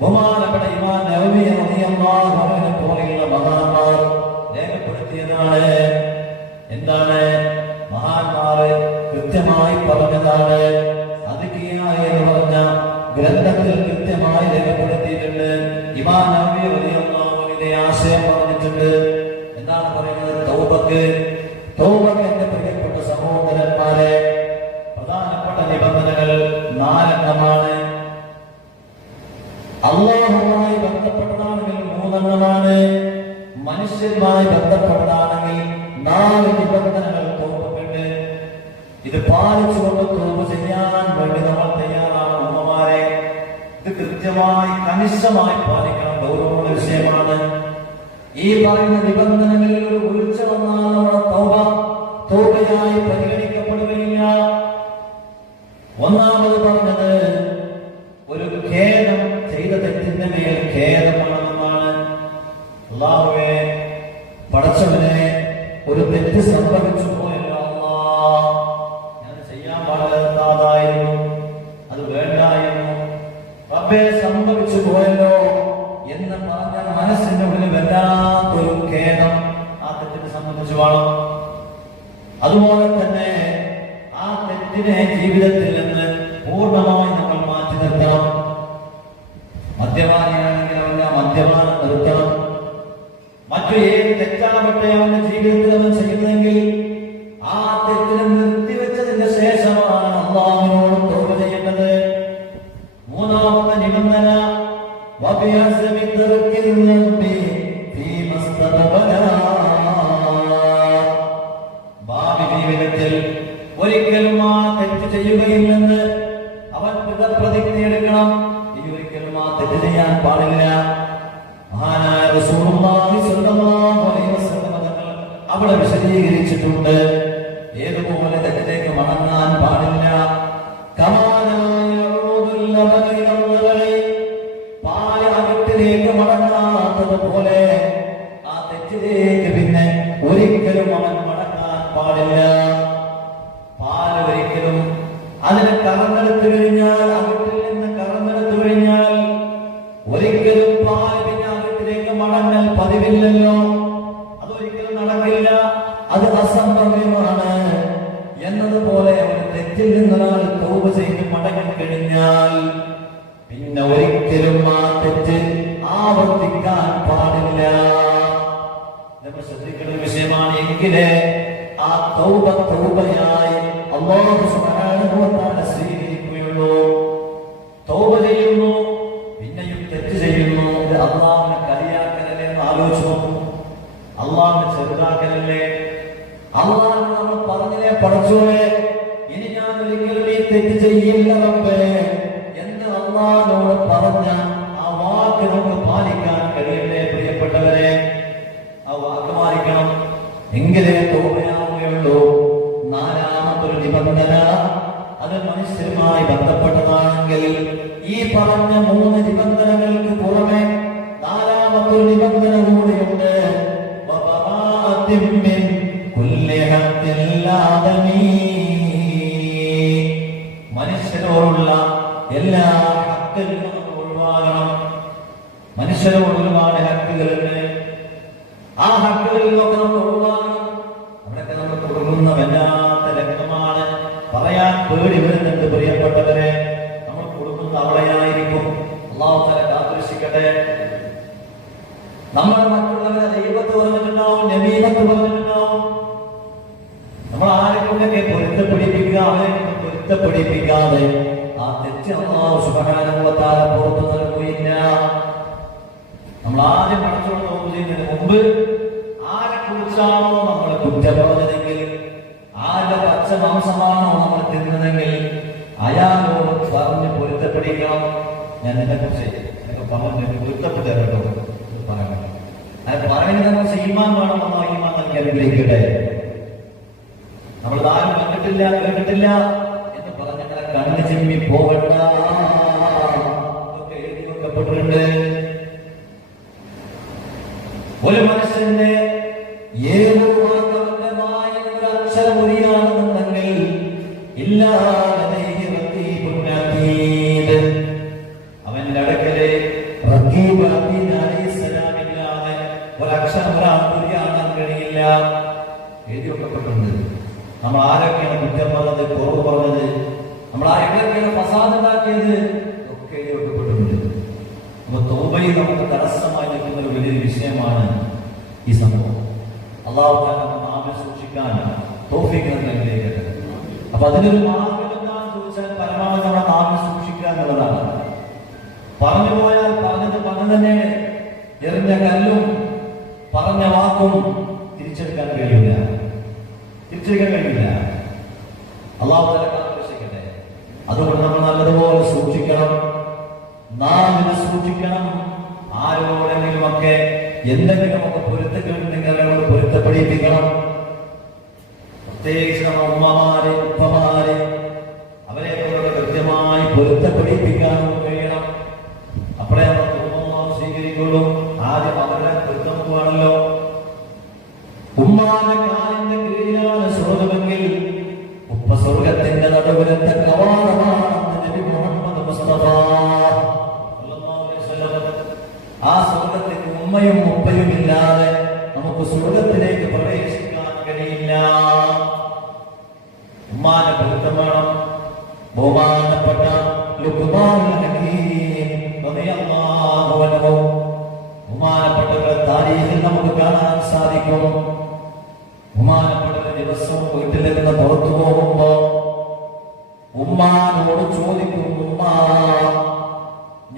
ബഹുമാനപ്പെട്ട ഇമാം നവവി റളിയല്ലാഹു അൻഹു പോലെയുള്ള മഹാന്മാർ രേഖപ്പെടുത്തിയതാണ്. എന്താണ്? മഹാന്മാർ കൃത്യമായി പറഞ്ഞതാണ്. അദ്കിയായ എന്ന് പറഞ്ഞ ഗ്രന്ഥത്തിൽ കൃത്യമായി രേഖപ്പെടുത്തിയിട്ടുണ്ട്. ഇമാം നവവി റളിയല്ലാഹു അൻഹുവിന്റെ ആശയം പറഞ്ഞിട്ടുണ്ട്. എന്താണ് പറയുന്നത്? തൗബക്ക് എന്റെ പ്രിയപ്പെട്ട സഹോദരന്മാരെ, പ്രധാനപ്പെട്ട നിബന്ധനകൾ 4 എണ്ണമാണ്. അല്ലാഹുവുമായി ബന്ധപ്പെട്ടതാണെങ്കിൽ 3 എണ്ണമാണ്. മനുഷ്യരുമായി ബന്ധപ്പെട്ടതാണെങ്കിൽ 4 നിബന്ധനകൾ തൗബക്കുണ്ട്. ഇത് പാലിച്ചുകൊണ്ട് തൗബ ചെയ്യാൻ വേണ്ടി നമ്മൾ തയ്യാറാണ്. ഉമ്മമാരെ, ഇത് കൃത്യമായി കണിശമായി പാലിക്കണം. ഗൗരവമുള്ള വിഷയമാണ്. ഈ പറയുന്ന നിബന്ധനകളിൽ ഒരു വീഴ്ച വന്നാൽ നമ്മുടെ തൗബയായി പരിഗണിക്കപ്പെടുകയില്ല. ഒന്നാമത് പറഞ്ഞത് ഒരു ഖേദം, ചെയ്ത തെറ്റിന്റെ മേൽ ഖേദമാണെന്നാണ്. അല്ലാഹുവേ, പടച്ചവനെ, ഒരു തെറ്റ് സംഭവിച്ചു പോയല്ലോ അല്ലാഹ്, ഞാൻ ചെയ്യാൻ പാടില്ലാതായിരുന്നു, അത് വേണ്ടായിരുന്നു, റബ്ബേ സംഭവിച്ചു പോയല്ലോ എന്ന് പറഞ്ഞ മനസ്സിന്റെ ഉള്ളിൽ വല്ലാത്തൊരു ഖേദം ആ തെറ്റിനെ സംബന്ധിച്ച് വേണം. അതുപോലെ തന്നെ ആ തെറ്റിനെ ജീവിതത്തിൽ നിന്ന് പൂർണ്ണമായി നമ്മൾ മാറ്റി നിർത്തണം. മദ്യപാനിയാണെങ്കിൽ അവന്റെ മദ്യപാനം നിർത്തണം. മറ്റു ഏത് തെറ്റാവട്ടെ അവന്റെ ജീവിതത്തിൽ അവൻ ചെയ്യുന്നെങ്കിൽ ആ തെറ്റിനെ നിർത്തിവെച്ചതിന്റെ ശേഷമാണ് അല്ലാഹുവിനോട് തൗബ ചെയ്യേണ്ടത്. മൂന്നാമത്തെ നിബന്ധന ഭാവി ജീവിതത്തിൽ ഒരിക്കലും ആ തെറ്റ് ചെയ്യുകയില്ലെന്ന് അവൻ പ്രതിജ്ഞ എടുക്കണം. ഇനി ഒരിക്കലും ആ തെറ്റ് ചെയ്യാൻ പാടില്ല. മഹാനായ റസൂലുള്ളാഹി സ്വല്ലല്ലാഹു അലൈഹി വസല്ലം തങ്ങൾ അവിടെ വിശദീകരിച്ചിട്ടുണ്ട്. ഏതുപോലെ തെറ്റിലേക്ക് മടങ്ങാൻ പാടില്ല. പാലിലേക്ക് മടങ്ങാത്തതുപോലെ ആ തെറ്റിലേക്ക് പിന്നെ ഒരിക്കലും അവൻ മടങ്ങാൻ പാടില്ല. പാല് ഒരിക്കലും അതിനെ കറന്നെടുത്തു കഴിഞ്ഞാൽ, അകട്ടിൽ നിന്ന് കറന്നെടുത്തു കഴിഞ്ഞാൽ ഒരിക്കലും പാല് പിന്നെ അകട്ടിലേക്ക് മടങ്ങൽ പതിവില്ലല്ലോ. അതൊരിക്കലും നടക്കില്ല. അത് അസംഭവ്യമാണ്. എന്നതുപോലെ ഒരു തെറ്റിൽ നിന്നൊരാൾ തൗബ ചെയ്ത് മടങ്ങി കഴിഞ്ഞാൽ പിന്നെ ഒരിക്കലും ആ തെറ്റ് ആവർത്തിക്കാൻ പാടില്ല. നമ്മൾ ശ്രദ്ധിക്കുന്ന വിഷയമാണ്. എങ്കിലേ തൗബയായി അല്ലാഹു സുബ്ഹാനഹു വ തആല സ്വീകരിക്കുകയുള്ളൂ. തൗബ ചെയ്യുന്നു, പിന്നെയും തെറ്റ് ചെയ്യുന്നു. ഇത് അള്ളാഹുവിനെ കളിയാക്കലല്ലേ എന്ന് ആലോചിച്ചു നോക്കും. അള്ളാഹുവിനെ ചെറുതാക്കലല്ലേ? അള്ളാഹു നമ്മൾ പറഞ്ഞില്ലേ, പടച്ചോനെ ഇനി ഞാൻ ഒരിക്കലും ഈ തെറ്റ് ചെയ്യില്ല റബ്ബേ എന്ന് അള്ളാഹുവിനോട് പറഞ്ഞ ആ വാക്ക് നമുക്ക് പാലിക്കാൻ കഴിയണ്ടേ പ്രിയപ്പെട്ടവരെ? ആ വാക്ക് പാലിക്കണം, എങ്കിലേ തൗബയാവുകയുള്ളൂ. നാലാമത്തൊരു നിബന്ധന, അത് മനുഷ്യരുമായി ബന്ധപ്പെട്ടതാണെങ്കിൽ ഈ പറഞ്ഞ 3 നിബന്ധനകൾക്ക് പുറമെ നാലാമത്തൊരു നിബന്ധന കൂടിയുണ്ട്. മനുഷ്യരോടുള്ള എല്ലാ ഹക്കുകളും നമ്മൾ ഒഴിവാകണം. മനുഷ്യരോട് ഒരുപാട് ഹക്കുകളുണ്ട്, ആ ഹക്കുകളിൽ നിന്നൊക്കെ നമ്മൾ ഒഴിവാകണം. അവിടെയൊക്കെ നമ്മൾ കൊടുക്കുന്ന വല്ലാത്ത രക്തമാണ്, പറയാൻ പേടി വരുന്നുണ്ട് പ്രിയപ്പെട്ടവരെ. നമ്മൾ കൊടുക്കുന്ന അവിടെയായിരിക്കും. അല്ലാഹു തആല കാത്തുരക്ഷിക്കട്ടെ. നമ്മൾ മറ്റുള്ളവരെ ദൈവത്ത് പറഞ്ഞിട്ടുണ്ടാവും, നബീമത്ത് പറഞ്ഞിട്ടുണ്ടാവും. നമ്മൾ ആരെക്കൊണ്ടൊക്കെ പൊരുത്തപ്പെടിപ്പിക്കുക, അവരെ പൊരുത്തപ്പെടിപ്പിക്കാതെ ആ തെറ്റ് അല്ലാഹു സുബ്ഹാനഹു വ തആല പുറത്തു നൽകുകയില്ല. നമ്മൾ ആദ്യം പഠിച്ചോണ്ട് നോക്കുന്നതിന് മുമ്പ് ആരെ കുറിച്ചാണോ നമ്മൾ കുറ്റം പറഞ്ഞതെങ്കിൽ, ആരുടെ പച്ച മാംസമാണോ നമ്മൾ തിന്നതെങ്കിൽ അയാളോട് പറഞ്ഞ് പൊരുത്തപ്പെടിക്കണം. ഞാൻ എന്നെ കുറിച്ച് പറഞ്ഞ് പൊരുത്തപ്പെട്ടു കേട്ടോ പറയണം. അത് പറയുന്നത് കുറച്ച് ഈമാൻ വേണമെന്നോ, ഈമാൻ നൽകി അനുഗ്രഹിക്കട്ടെ. നമ്മൾ ആരും കണ്ടിട്ടില്ല കേട്ടിട്ടില്ല എന്ന് പറഞ്ഞിട്ട് കണ്ണ് ചിമ്മി പോകണ്ട. ഇതൊക്കെ എഴുതി വെക്കപ്പെട്ടിട്ടുണ്ട്. ഒരു മനുഷ്യന്റെ ഏതോ വാക്കവന്റെ വായിൽ ഒരു അക്ഷരം ഉരിയാണെന്നുണ്ടെങ്കിൽ അവന്റെ അടുക്കലെ റഖീബ് അതീദ് അലൈഹിസ്സലാമില്ലാതെ ഒരക്ഷരം ഒരാൾക്ക് ഉരിയാകാൻ കഴിയില്ല. എഴുതി വെക്കപ്പെട്ടിട്ടുണ്ട്. നമ്മൾ ആരൊക്കെയാണ് കുറ്റം പറഞ്ഞത്, കുറവ് പറഞ്ഞത്, നമ്മൾ ആരൊക്കെയാണ് ഫസാദ് ഉണ്ടാക്കിയത്, ഒക്കെ എഴുതി വെക്കപ്പെട്ടിട്ടുണ്ട്. അപ്പൊ തൗബയിൽ നമുക്ക് തടസ്സമായി നിൽക്കുന്ന ഒരു വലിയൊരു വിഷയമാണ് ഈ സംഭവം. അല്ലാഹു തആല നാമെ സൂക്ഷിക്കാൻ തൗഫീഖ് നൽകട്ടെ. അപ്പൊ അതിനൊരു മാർഗ്ഗം എന്താണെന്ന് ചോദിച്ചാൽ പരമാവധി നമ്മുടെ നാമെ സൂക്ഷിക്കുക എന്നുള്ളതാണ്. പറഞ്ഞു പോയാൽ പറഞ്ഞത് പറഞ്ഞു തന്നെ, എറിഞ്ഞ കല്ലും പറഞ്ഞ വാക്കും തിരിച്ചെടുക്കാൻ കഴിയില്ല. അല്ലാഹു തആല കാത്തുരക്ഷിക്കട്ടെ. അതുകൊണ്ട് നമ്മൾ നല്ലതുപോലെ സൂക്ഷിക്കണം, നാവിനെ സൂക്ഷിക്കണം. ആരോടെങ്കിലും ഒക്കെ എന്തെങ്കിലുമൊക്കെ പൊരുത്തങ്ങളുണ്ടെങ്കിൽ അവരോട് പൊരുത്തപ്പെടിപ്പിക്കണം. പ്രത്യേകിച്ച് നമ്മുടെ ഉമ്മമാര് ഉപ്പമാര് അവരെ കൊണ്ട് കൃത്യമായി പൊരുത്തപ്പെടിപ്പിക്കാൻ കഴിയണം. അപ്പോഴേ നമ്മൾ കുടുംബം സ്വീകരിക്കുള്ളൂ. ആദ്യം അവരുടെ പൊരുത്തം പോവാണല്ലോ. ഉമ്മാന്റെ കാലിന്റെ കീഴിലാണ് സ്വർഗമെങ്കിൽ ഉപ്പ സ്വർഗത്തിന്റെ നടുവിലത്തെ കവാടമാണെന്ന് നബി മുഹമ്മദ് മുസ്തഫ സല്ലല്ലാഹു അലൈഹി വസല്ലം. ആ സ്വർഗത്തിൽ ഉമ്മയും ഉപ്പയും ഇല്ലാതെ നമുക്ക് സ്വർഗത്തിലേക്ക് പ്രവേശിക്കാൻ കഴിയില്ല. ഉമ്മാന്റെ പൊരുത്തം വേണം. ബഹുമാനപ്പെട്ട ലുഖ്മാനുൽ ഹകീം റളിയല്ലാഹു അൻഹു ബഹുമാനപ്പെട്ടവരുടെ താരീഖിൽ നമുക്ക് കാണാൻ സാധിക്കും. ബഹുമാനപ്പെട്ട ദിവസവും വീട്ടിൽ നിന്ന് പുറത്തു പോകുമ്പോ ഉമ്മാനോട് ചോദിക്കും, ഉമ്മ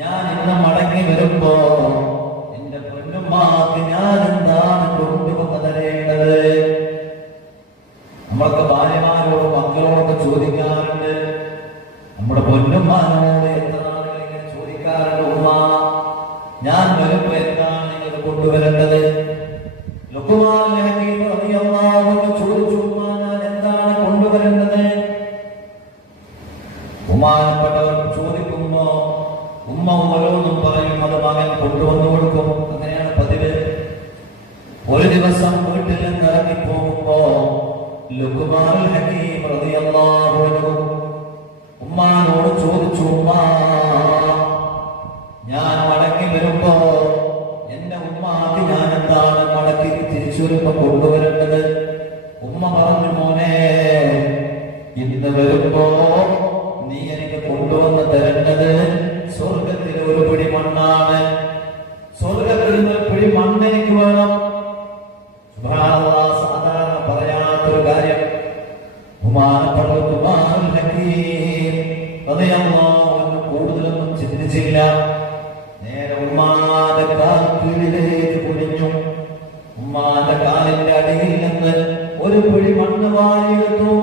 ഞാൻ ഇന്ന് മടങ്ങി വരുമ്പോ എന്റെ പൊന്നുമ്മാക്ക് ഞാൻ എന്താണ് കൊണ്ടുവന്ന് തരേണ്ടത്? നമ്മളൊക്കെ ഭാര്യമാരോട് മക്കളോടൊക്കെ ചോദിക്കാറുണ്ട്. നമ്മുടെ പൊന്നുമ്മാനോട് എത്ര നാളുകൾ ഇങ്ങനെ ചോദിക്കാറുണ്ട്, ഉമ്മ ഞാൻ വരുമ്പോ എന്താണ് നിങ്ങൾ കൊണ്ടുവരേണ്ടത്? ലുഖ്മാൻ ഹകീം റളിയല്ലാഹു അൻഹു ചോദിച്ചു, ഉമ്മ ഞാൻ എന്താണ് കൊണ്ടുവരേണ്ടത്? ബഹുമാനപ്പെട്ടവർ ചോദിക്കുമ്പോ ഉമ്മ ഓരോന്നും പറയും, അത് മകൻ കൊണ്ടുവന്നു കൊടുക്കും. അങ്ങനെയാണ് പതിവ്. ഒരു ദിവസം വീട്ടിൽ നിന്ന് ഇറങ്ങി പോകുമ്പോ ലുഖ്മാൻ ഹകീം റളിയല്ലാഹു അൻഹു ഉമ്മാനോട് ചോദിച്ചു, ഉമ്മ ഞാൻ മടങ്ങി വരുമ്പോ എന്റെ ഉമ്മാക്ക് ഞാൻ എന്താണ് മടക്കി തിരിച്ചു വരുമ്പോ കൊണ്ടുവരേണ്ടത്? ഉമ്മ പറഞ്ഞു, മോനെ ഇന്ന് വരുമ്പോ നീ എനിക്ക് കൊണ്ടുവന്ന് തരേണ്ടത് സ്വർഗത്തിലെ ഒരു പിടി മണ്ണാണ്. സ്വർഗത്തിൽ നിന്ന് ഒരു പിടി മണ്ണ് എനിക്ക് വേണം. സുബ്ഹാനല്ലാഹ്, സാധാരണ പറയാത്തൊരു കാര്യം. കൂടുതലൊന്നും ചിന്തിച്ചില്ല. നേരെ ഉമ്മാന്റെ കാൽ കീഴിലേക്ക് കുനിഞ്ഞു. ഉമ്മാന്റെ കാലിന്റെ അടിയിൽ നിന്ന് ഒരു പിടി മണ്ണ് വാരിയെടുത്തു.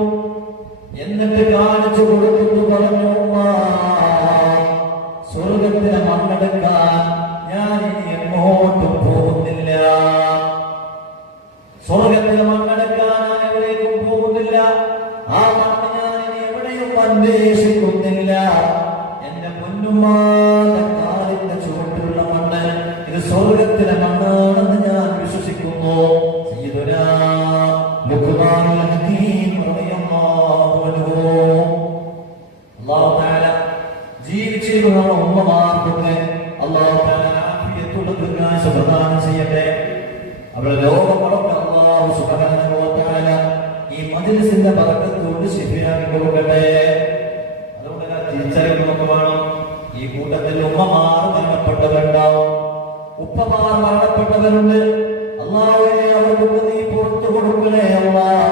എന്നിട്ട് കാണിച്ചു കൊടുത്തു പറഞ്ഞു, സ്വർഗത്തിലെ മണ്ണെടുക്കാൻ ഞാൻ ഇനി എങ്ങോട്ടും പോകുന്നില്ല. സ്വർഗത്തിലെ മണ്ണെടുക്കാൻ ഞാൻ എവിടേക്കും പോകുന്നില്ല. ആ മണ്ണ് ഞാൻ ഇനി എവിടെയും അന്വേഷിക്കുന്നില്ല. എന്റെ പൊന്നുമ്മാന്റെ കാലിന്റെ ചുവട്ടിലുള്ള മണ്ണ് ഇത് സ്വർഗത്തിലെ മണ്ണാണെന്ന് ഞാൻ വിശ്വസിക്കുന്നു. സയ്യിദുനാ ലുഖ്മാനുൽ ഹകീം റളിയല്ലാഹു അൻഹു. അല്ലാഹു തആല ജീവിച്ചിരുന്ന ഉമ്മമാർക്കൊക്കെ അല്ലാഹു തആല ആഫിയത്തുള്ള ദീർഘായുസ്സ് പ്രദാനം ചെയ്യട്ടെ. അവരുടെ രോഗങ്ങളൊക്കെ അല്ലാഹു സുബ്ഹാനഹു വ തആല ഈ മജ്‌ലിസിന്റെ ബറക്കത്ത് കൊണ്ട് ശിഫയാക്കി കൊടുക്കട്ടെ. അതുകൊണ്ട് തിരിച്ചറിവ് നമുക്ക് വേണം. ഈ കൂട്ടത്തിൽ ഉമ്മമാർ മരണപ്പെട്ടവരുണ്ടാവും, ഉപ്പമാർ മരണപ്പെട്ടവരുണ്ട്. അല്ലാഹുവേ, അവർക്കൊക്കെ നീ പുറത്തു കൊടുക്കണേ അല്ലാഹ്.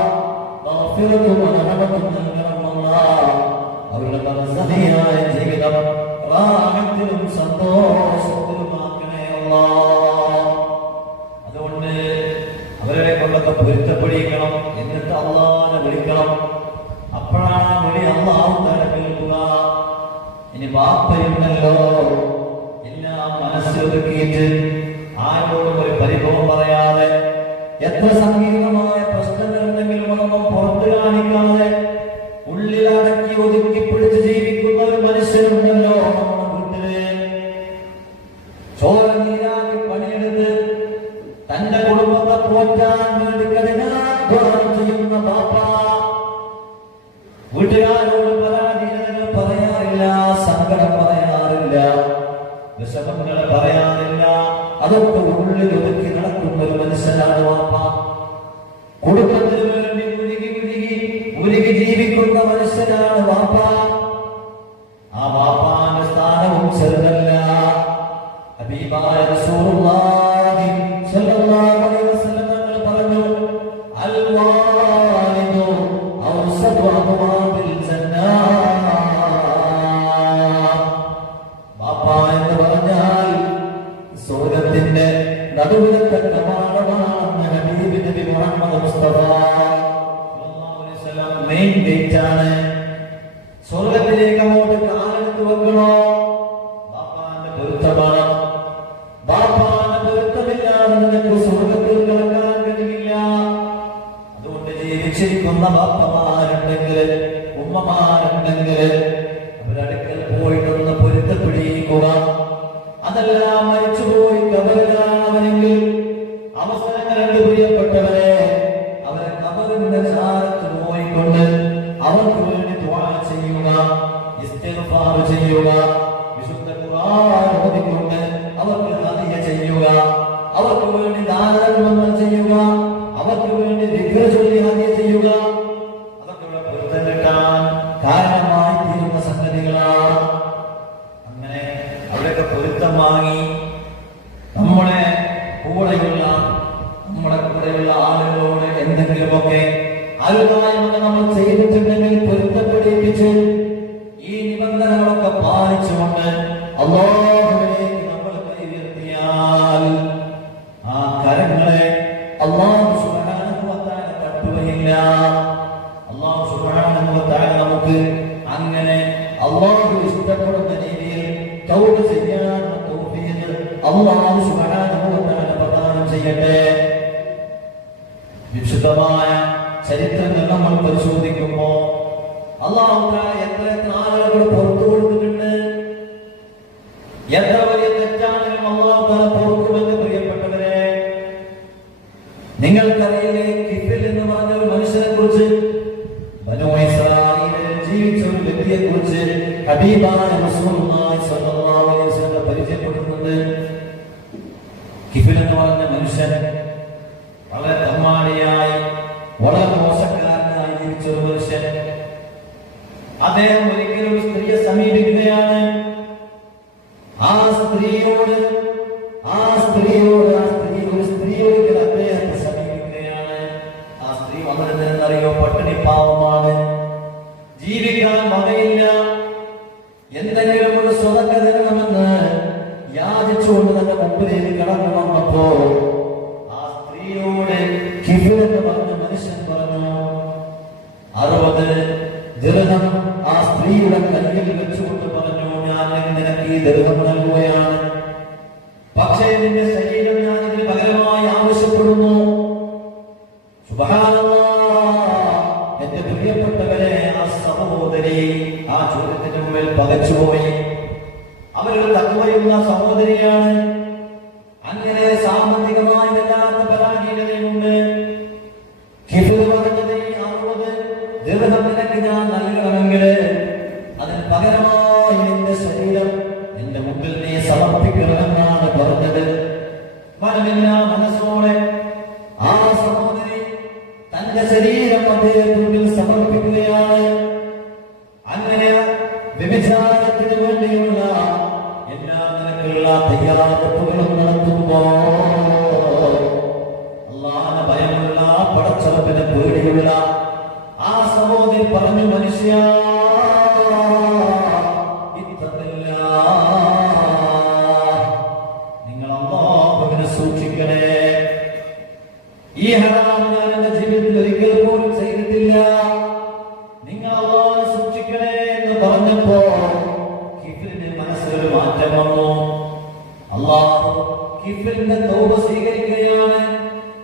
മഗ്ഫിറത്തും റഹ്മത്തും നൽകണം അല്ലാഹ്. അവരുടെ ബർസഖിയായ ജീവിതം റാഹത്തിലും സന്തോഷത്തിലുമാക്കണേ അല്ലാഹ്. അതുകൊണ്ട് അവരെ കൊണ്ടൊക്കെ പൊരുത്തപ്പെടിക്കണം. എന്നിട്ട് അല്ലാഹനെ വിളിക്കണം. അപ്പോഴാണ് ആ വിളി അല്ലാഹു തആല കേൾക്കുക. ഇനി ബാപ്പയുണ്ടല്ലോ, എല്ലാം മനസ്സിലൊതുക്കിയിട്ട് ആരോടും ഒരു പരിഭവം പറയാതെ, എത്ര സങ്കീർണമായ പ്രശ്നങ്ങളുണ്ടെങ്കിലും അതൊന്നും പുറത്തു കാണിക്കാതെ ഉള്ളിലടക്കി ഒതുക്കി പിടിച്ച് ജീവിക്കുന്ന ഒരു മനുഷ്യനുണ്ടല്ലോ നമ്മുടെ വീട്ടില്. ചോര നീരാക്കി പണിയെടുത്ത് തന്റെ കുടുംബത്തെ പോറ്റാൻ വേണ്ടി കഠിനാധ്വാനം ചെയ്യുന്ന ബാപ്പ. വീട്ടുകാരോട് പരാധീനതകൾ പറയാറില്ല, സങ്കടം പറയാറില്ല, വിഷമങ്ങൾ പറയാറില്ല. അതൊക്കെ ഉള്ളിൽ ഒതുക്കി നടക്കുന്ന ഒരു മനുഷ്യനാണ് വാപ്പ. കുടുംബത്തിന് വേണ്ടി ഉരുകി ജീവിക്കുന്ന മനുഷ്യനാണ് വാപ്പ. ആ വാപ്പാന്റെ സ്ഥാനവും ചെറുതല്ല. ഹബീബായ റസൂലുള്ളാഹി സ്വല്ലല്ലാഹു അലൈഹി വസല്ലം തങ്ങൾ പറഞ്ഞു, അൽ വാലിദു ഔസതു അബ്വാബിൽ ജന്നാഹ്. വാപ്പ എന്ന് പറഞ്ഞാൽ സ്വർഗ്ഗത്തിന്റെ നടുവിലത്തെ കവാടമാണെന്ന് ഹബീബ് നബി മുഹമ്മദ് മുസ്തഫ സ്വല്ലല്ലാഹു അലൈഹി വസല്ലം മെയിൻ ഗേറ്റ് ആണ്. സ്വർഗ്ഗത്തിലേക്ക് അങ്ങോട്ട് കാലെടുത്ത് വെക്കണോ, ബാപ്പാന്റെ പൊരുത്തമാണ്. ബാപ്പാന്റെ പൊരുത്തമില്ലാതെ നിനക്ക് സ്വർഗ്ഗത്തിൽ കിടക്കാൻ കഴിയില്ല. അതുകൊണ്ട് ജീവിച്ചിരിക്കുന്ന ബാപ്പമാരുണ്ടെങ്കിൽ, ഉമ്മമാരുണ്ടെങ്കിൽ അവരടുക്കൽ പോയിട്ടൊന്ന് പൊരുത്തപ്പെടിക്കുക. അതെല്ലാം മരിച്ചുപോയി കബറിലാണവരെങ്കിൽ അവസരങ്ങളുണ്ട് പ്രിയപ്പെട്ടവരെ. അവരെ കബറിന്റെ ചാരത്ത് പോയിക്കൊണ്ട് അവർക്ക് വേണ്ടി ദുആ ചെയ്യുക, ഇസ്തിഗ്ഫാർ ചെയ്യുക, വിശുദ്ധ ഖുർആൻ ഓതിക്കൊണ്ട് അവർക്ക് ഹദിയ ചെയ്യുക, അവർക്ക് വേണ്ടി ദാനധർമ്മങ്ങൾ ചെയ്യുക, അവർക്ക് വേണ്ടി ദിക്ർ ചൊല്ലി ഹദിയ ചെയ്യുക. അതൊക്കെ പൊരുത്തം കിട്ടാൻ കാരണമായി തീരുന്ന സംഗതികളാണ്. അങ്ങനെ അവിടെയൊക്കെ പൊരുത്തം വാങ്ങി നമ്മുടെ കൂടെയുള്ള ആളുകളോട് എന്തെങ്കിലുമൊക്കെ അരുതായ്മകൾ നമ്മൾ ചെയ്തിട്ടുണ്ടെങ്കിൽ പൊരുത്തപ്പെടിപ്പിച്ച് ഈ നിബന്ധനകളൊക്കെ പാലിച്ചുകൊണ്ട് അല്ലാഹുവിലേക്ക് നമ്മൾ കൈ ഉയർത്തിയാൽ ആ കരങ്ങളെ അല്ലാഹു സുബ്ഹാനഹു വ തആല തട്ടുകയില്ല. അല്ലാഹു സുബ്ഹാനഹു വ തആല നമുക്ക് അങ്ങനെ അല്ലാഹു ഇഷ്ടപ്പെടുന്ന രീതിയിൽ തൗബ ചെയ്യാനുള്ള തൗഫീഖ് അല്ലാഹു സുബ്ഹാനഹു വ തആല പ്രദാനം ചെയ്യട്ടെ. വിശുദ്ധമായ ചരിത്രങ്ങൾ നമ്മൾ പരിശോധിക്കുമ്പോ അല്ലാഹു തആല എത്ര ആളുകൾ പുറത്തു കൊടുത്തിട്ടുണ്ട്. എത്ര വലിയ തെറ്റാണെങ്കിലും അല്ലാഹു തആല പുറത്തുവെന്ന് പ്രിയപ്പെട്ടവരെ. നിങ്ങൾക്കറിയില്ലേ, കിഫിൽ എന്ന് പറഞ്ഞ ഒരു മനുഷ്യനെ കുറിച്ച്, ബനൂ ഇസ്രായേലിൽ ജീവിച്ച ഒരു വ്യക്തിയെ കുറിച്ച് ഹബീബായ റസൂലുള്ളാഹി സ്വല്ലല്ലാഹു അലൈഹി വസല്ലം പരിചയപ്പെടുത്തുന്നത്. കിഫിൽ എന്ന് പറഞ്ഞ മനുഷ്യൻ വളരെ തമ്മാടിയായി, വളരെ മോശക്കാരനായി ജീവിച്ച ഒരു മനുഷ്യൻ. അദ്ദേഹം ഒരിക്കലും ഒരു സ്ത്രീയെ സമീപിക്കുകയാണ്. ആ സ്ത്രീ ഒരു സ്ത്രീയോട് അദ്ദേഹത്തെ സമീപിക്കുകയാണ്. ആ സ്ത്രീ വന്നതെന്നറിയോ, പട്ടിണി പാവമാണ്. 60 ദിർഹം ആ സ്ത്രീയുടെ കയ്യിൽ വെച്ചുകൊണ്ട് പറഞ്ഞു, ഞാൻ നിനക്ക് ഈ ദിർഹം നൽകുകയാണ്, പക്ഷേ നിന്റെ ശരീരം ഞാൻ ഇതിന് പകരമായി ആവശ്യപ്പെടുന്നു. സുബ്ഹാനല്ലാഹ്. എന്റെ പ്രിയപ്പെട്ടവരെ, ആ സഹോദരി ആ ചോദ്യത്തിന് മുമ്പിൽ പകച്ചുപോയി. അവരൊരു തഖ്വയുള്ള സഹോദരിയാണ്. അങ്ങനെ സാമ്പത്തികമായി വല്ലാത്ത പരാധീനതയുണ്ട്. ഖിഫ്ർ പറഞ്ഞത്, 60 ദിർഹം നിനക്ക് ഞാൻ നൽകണമെങ്കിൽ അതിന് പകരമായി നിന്റെ ശരീരം എന്റെ മുമ്പിൽ നീ സമർപ്പിക്കണമെന്നാണ് പറഞ്ഞത്. മനസ്സോടെ ആ സഹോദരി തന്റെ ശരീരം അദ്ദേഹത്തിന് മുമ്പിൽ സമർപ്പിക്കുകയാണ്. അങ്ങനെ വ്യഭിചാരത്തിന് വേണ്ടിയുള്ള എല്ലാ നിലക്കുള്ള തയ്യാറെടുപ്പുകളും നടത്തുമ്പോ അല്ലാഹുവിനെ ഭയമുള്ള, പടച്ചറപ്പിനെ പേടിയുള്ള ആ സഹോദരി പറഞ്ഞു, മനുഷ്യ നിങ്ങൾ അല്ലാഹുവിനെ സൂക്ഷിക്കണേ. ഈ ഹറാം ഞാൻ എന്റെ ജീവിതത്തിൽ ഒരിക്കൽ പോലും ചെയ്തിട്ടില്ല. നിങ്ങൾ അല്ലാഹുവിനെ സൂക്ഷിക്കണേ എന്ന് പറഞ്ഞപ്പോ ഖിഫ്റിന്റെ മനസ്സിലൊരു മാറ്റം വന്നു. അല്ലാഹു ഖിഫ്റിന്റെ തൗബ സ്വീകരിക്കുകയാണ്.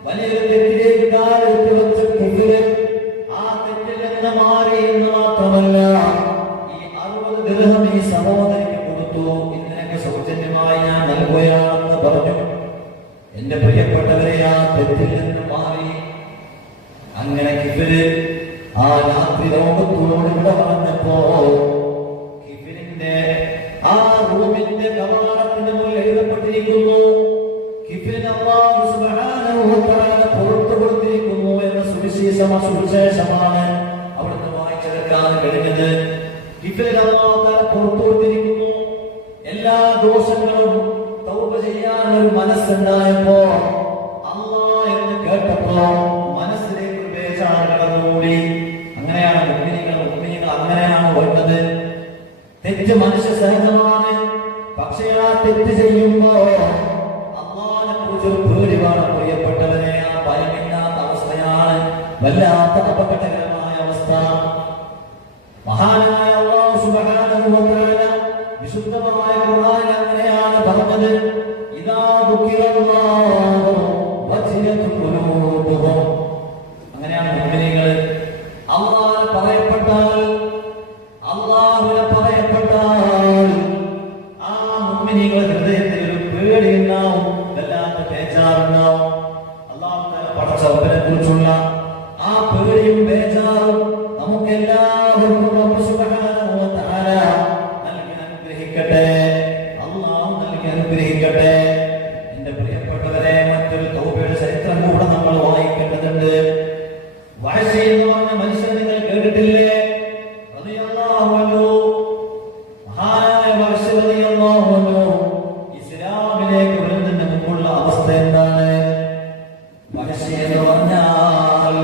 വലിയൊരു തെറ്റിലേക്ക് കാലെടുത്ത് വെച്ച ഖിഫ്ർ ആ തെറ്റിൽ നിന്ന് മാറി എന്ന് മാത്രമല്ല, ഈ 60 ദിർഹം ഈ സഹോദരിക്ക് കൊടുത്തു. ഇതിനൊക്കെ സൗജന്യമായി ഞാൻ നൽകുകയാണെന്ന് പറഞ്ഞു. എന്റെ പ്രിയപ്പെട്ടവരെ, ആ തെറ്റിൽ നിന്ന് മാറി. അങ്ങനെ ഖിഫ്ർ ആ രാത്രി ലോകത്തോട് ഇവിടെ പറഞ്ഞപ്പോ ഖിഫ്റിന്റെ ആ റൂമിന്റെ കവാടത്തിന് മുന്നിൽ എഴുതപ്പെട്ടിരിക്കുന്നു, ഖിഫ്റിന് അല്ലാഹു സുബ്ഹാനഹു വ തആല പുറത്തു കൊടുത്തിരിക്കുന്നു എന്ന സുവിശേഷമാണ് അവിടുന്ന് വായിച്ചെടുക്കാൻ കഴിഞ്ഞത്. ഖിഫ്റിന് അല്ലാഹു തആല പുറത്തു കൊടുത്തിരിക്കുന്നു. എല്ലാ ദോഷങ്ങളും തൗബ ചെയ്യാൻ ഒരു മനസ്സുണ്ടായപ്പോ, അല്ലാഹ് എന്ന് കേട്ടപ്പോ മനസ്സിലേക്ക് ഒരു ബേജാറ് കടന്നുകൂടി. അങ്ങനെയാണ് മുഅ്മിനീങ്ങൾ അങ്ങനെയാണ് വേണ്ടത്. തെറ്റ് മനുഷ്യ സഹജമാണ്. പക്ഷേ ആ തെറ്റ് ചെയ്യുമ്പോ അല്ലാഹുവിനെ കുറിച്ച് ഒരു പേടി വേണം. പ്രിയപ്പെട്ടവരെ, ആ ഭയമില്ലാത്ത അവസ്ഥയാണ് വല്ലാത്ത അപകടകരമായ അവസ്ഥ. മഹാനായ അല്ലാഹു സുബ്ഹാനഹു വ തആല വിശുദ്ധമായ ഖുർആനിൽ അങ്ങനെയാണ് പറഞ്ഞത്, ഇദാ ദുഖിറല്ലാഹു വജിലത് ഖുലൂബുഹും. അങ്ങനെയാണ് മുഅ്മിനീങ്ങൾ അല്ലാഹുവിനെ പറയപ്പെട്ടാൽ ആ മുഅ്മിനീങ്ങളുടെ ഹൃദയത്തിൽ ഒരു പേടി ഉണ്ടാവും, വല്ലാത്ത ബേജാറുണ്ടാവും. അല്ലാഹു തആല പടച്ചവനെ കുറിച്ചുള്ള ആ പേടിയും ബേജാറും നമുക്കെല്ലാവർക്കും റബ്ബ് സുബ്ഹാനഹു വ തആല നൽകി അനുഗ്രഹിക്കട്ടെ. അല്ലാഹു നൽകി അനുഗ്രഹിക്കട്ടെ. എന്റെ പ്രിയപ്പെട്ടവരെ, മറ്റൊരു തൗബയുടെ ചരിത്രം കൂടെ നമ്മൾ വായിക്കേണ്ടതുണ്ട്. വഹശി എന്ന് പറഞ്ഞ മനുഷ്യനെ നിങ്ങൾ കേട്ടിട്ടില്ലേ? റളിയല്ലാഹു അൻഹു. മഹാനായ വഹശി റളിയല്ലാഹു അൻഹു ഇസ്ലാമിലേക്ക് വരുന്നതിന് മുമ്പുള്ള അവസ്ഥ എന്താണ്? വഹശി എന്ന് പറഞ്ഞാൽ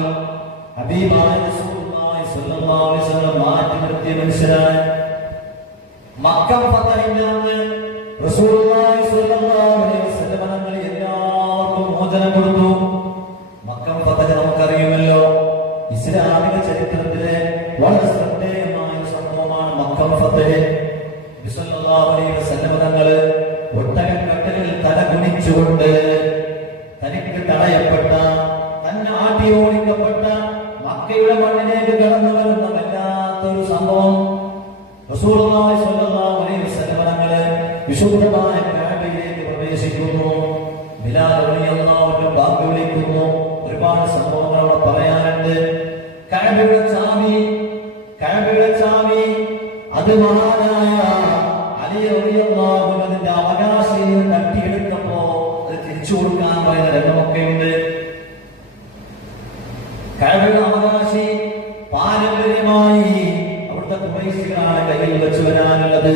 ഹബീബായ റസൂലുള്ളാഹി സ്വല്ലല്ലാഹു അലൈഹി വസല്ലം മാറ്റി നിർത്തിയ മനുഷ്യനാണ്. മക്ക ഫതഹിന്റെ അന്ന് റസൂലുള്ളാഹി സ്വല്ലല്ലാഹു അലൈഹി വസല്ലം തങ്ങൾ എല്ലാവർക്കും മോചനം കൊടുത്തു. മക്ക ഫതഹ് നമുക്കറിയുമല്ലോ, ഇസ്ലാമിക ചരിത്രത്തിലെ വളരെ ശ്രദ്ധേയമായ സംഭവമാണ് മക്ക ഫതഹ്. നബി സല്ലല്ലാഹു അലൈഹി വസല്ലം തങ്ങൾ ഒട്ടകക്കട്ടലിൽ തല കുനിച്ചുകൊണ്ട് തനിക്ക് തടയപ്പെട്ട, തന്നെ ആട്ടി ഓടിക്കപ്പെട്ട മക്കയുടെ മണ്ണിലേക്ക് കടന്നു വരുന്ന വല്ലാത്തൊരു സംഭവം. റസൂലുള്ളാഹി സ്വല്ലല്ലാഹു അലൈഹി വസല്ലം തങ്ങൾ വിശുദ്ധമായ കഅബയിലേക്ക് പ്രവേശിക്കുന്നു. ബിലാൽ റളിയല്ലാഹു അൻഹു ബാങ്ക് വിളിക്കുന്നു. ഒരുപാട് സംഭവങ്ങൾ അവിടെ പറയാനുണ്ട്. കഅബയുടെ ചാവി അത് മഹാനായ അലി റളിയല്ലാഹു അൻഹുവിന്റെ അവകാശിയെ തട്ടിയെടുത്തപ്പോ അത് തിരിച്ചു കൊടുക്കാൻ പറയുന്ന രംഗമൊക്കെയുണ്ട്. കഅബയുടെ അവകാശി പാരമ്പര്യമായി അവിടുത്തെ ഖുറൈശികളാണ് കയ്യിൽ വെച്ച് വരാനുള്ളത്.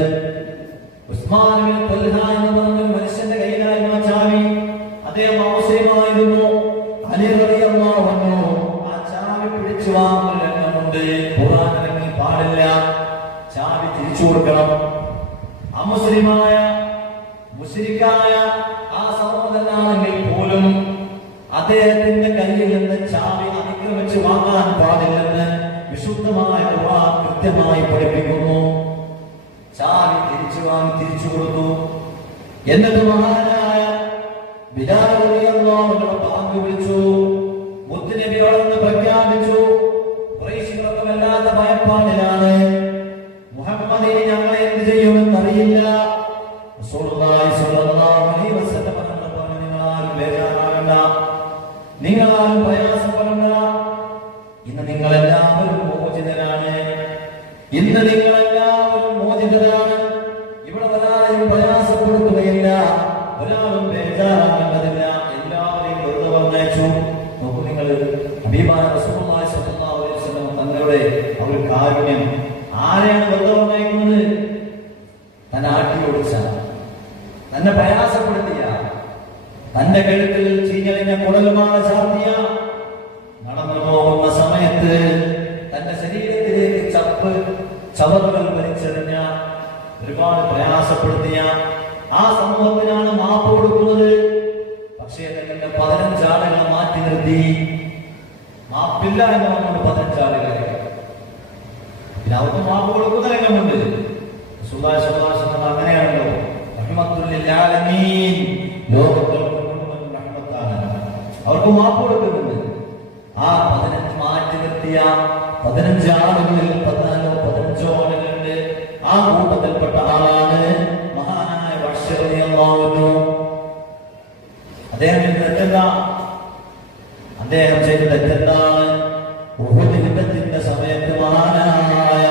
ഉസ്മാൻ ബിൻ തൽഹ എന്ന് പറഞ്ഞ മനുഷ്യന്റെ കയ്യിലായിരുന്നു ചാവി. അദ്ദേഹം മുസ്ലിമായിരുന്നു. അലി റളിയല്ലാഹു അൻഹു ആ ചാവി പിടിച്ചു വാങ്ങുന്ന രംഗമുണ്ട്. ഖുർആൻ ഇറങ്ങി പാടില്ല, ചാവി തിരിച്ചു കൊടുക്കണം. അമുസ്ലിമായ മുശ്രിക്കായ ആ സഹോദരനാണെങ്കിൽ പോലും അദ്ദേഹത്തിന്റെ കയ്യിൽ നിന്ന് ചാവി അതിക്രമിച്ച് വാങ്ങാൻ പാടില്ലെന്ന് വിശുദ്ധമായ ഖുർആൻ കൃത്യമായി പഠിപ്പിക്കുന്നു. ചാവി തിരിച്ചു വാങ്ങി തിരിച്ചു കൊടുത്തു. എന്നിട്ട് മഹാനായ ബിലാൽ റളിയല്ലാഹു അൻഹു ബാങ്ക് വിളിച്ചു. മുത്തുനബി വളർന്ന് പ്രഖ്യാപിച്ചു. ഖുറൈശികളൊക്കെ വല്ലാത്ത ഭയപ്പാടിലാണ്. മുഹമ്മദിനെ ഞങ്ങൾ എന്ത് ചെയ്യുമെന്നറിയില്ല. റസൂലുള്ളാഹി സ്വല്ലല്ലാഹു അലൈഹി വസല്ലം പറഞ്ഞു, നിങ്ങളാരും ബേജാറാകണ്ട, നിങ്ങളാരും പ്രയാസപ്പെടണ്ട. ഇന്ന് നിങ്ങളെല്ലാവരും മോചിതരാണ്. ഇന്ന് നിങ്ങളെല്ലാവരും മോചിതരാണ്. ഇവിടെ ഒരാളെയും പ്രയാസപ്പെടുത്തുകയില്ല, ഒരാളും ബേജാറാകേണ്ടതില്ല. എല്ലാവരെയും വെറുതെ പറഞ്ഞയച്ചു. നോക്കൂ നിങ്ങൾ, ഹബീബായ റസൂലുള്ളാഹി സ്വല്ലല്ലാഹു അലൈഹി വസല്ലം തങ്ങളുടെ ഒരു കാരുണ്യം. ആരെയാണ് വെറുതെ പറഞ്ഞയക്കുന്നത്? തന്നെ ആട്ടി ഓടിച്ച, തന്നെ പ്രയാസപ്പെടുത്തിയ, തന്റെ കഴുത്തിൽ ചീഞ്ഞളിഞ്ഞ കുടലുമാല ചാർത്തിയ, നടന്നു പോകുന്ന സമയത്ത് തന്റെ ശരീരത്തിലേക്ക് ചവറുകൾ വലിച്ചെറിഞ്ഞ, ഒരുപാട് പ്രയാസപ്പെടുത്തിയ ആ സമൂഹത്തിനാണ് മാപ്പ് കൊടുക്കുന്നത്. പക്ഷേ തങ്ങളുടെ 15 ആളുകളെ മാറ്റി നിർത്തി. മാപ്പില്ല എന്ന് പറഞ്ഞുകൊണ്ട് 15 ആളുകളെ പിന്നെ അവർക്ക് മാപ്പ് കൊടുക്കുന്ന രംഗമുണ്ട്. അങ്ങനെയാണല്ലോ. റഹ്മത്തുൽ ലിൽ ആലമീൻ, ലോകങ്ങൾക്ക് മുഴുവൻ റഹ്മത്താണ്. അവർക്ക് മാപ്പ് കൊടുക്കുന്നുണ്ട്. ആ 15 മാറ്റി നിർത്തിയ 15 ആളുകളിൽ 14-15 ആളുകളുണ്ട്. ആ കൂട്ടത്തിൽപ്പെട്ട ആളാണ് മഹാനായ വഹ്ശി റളിയല്ലാഹു അൻഹു. അദ്ദേഹം ചെയ്ത തെറ്റെന്താണ്? ഉഹുദ് യുദ്ധത്തിന്റെ സമയത്ത് മഹാനായ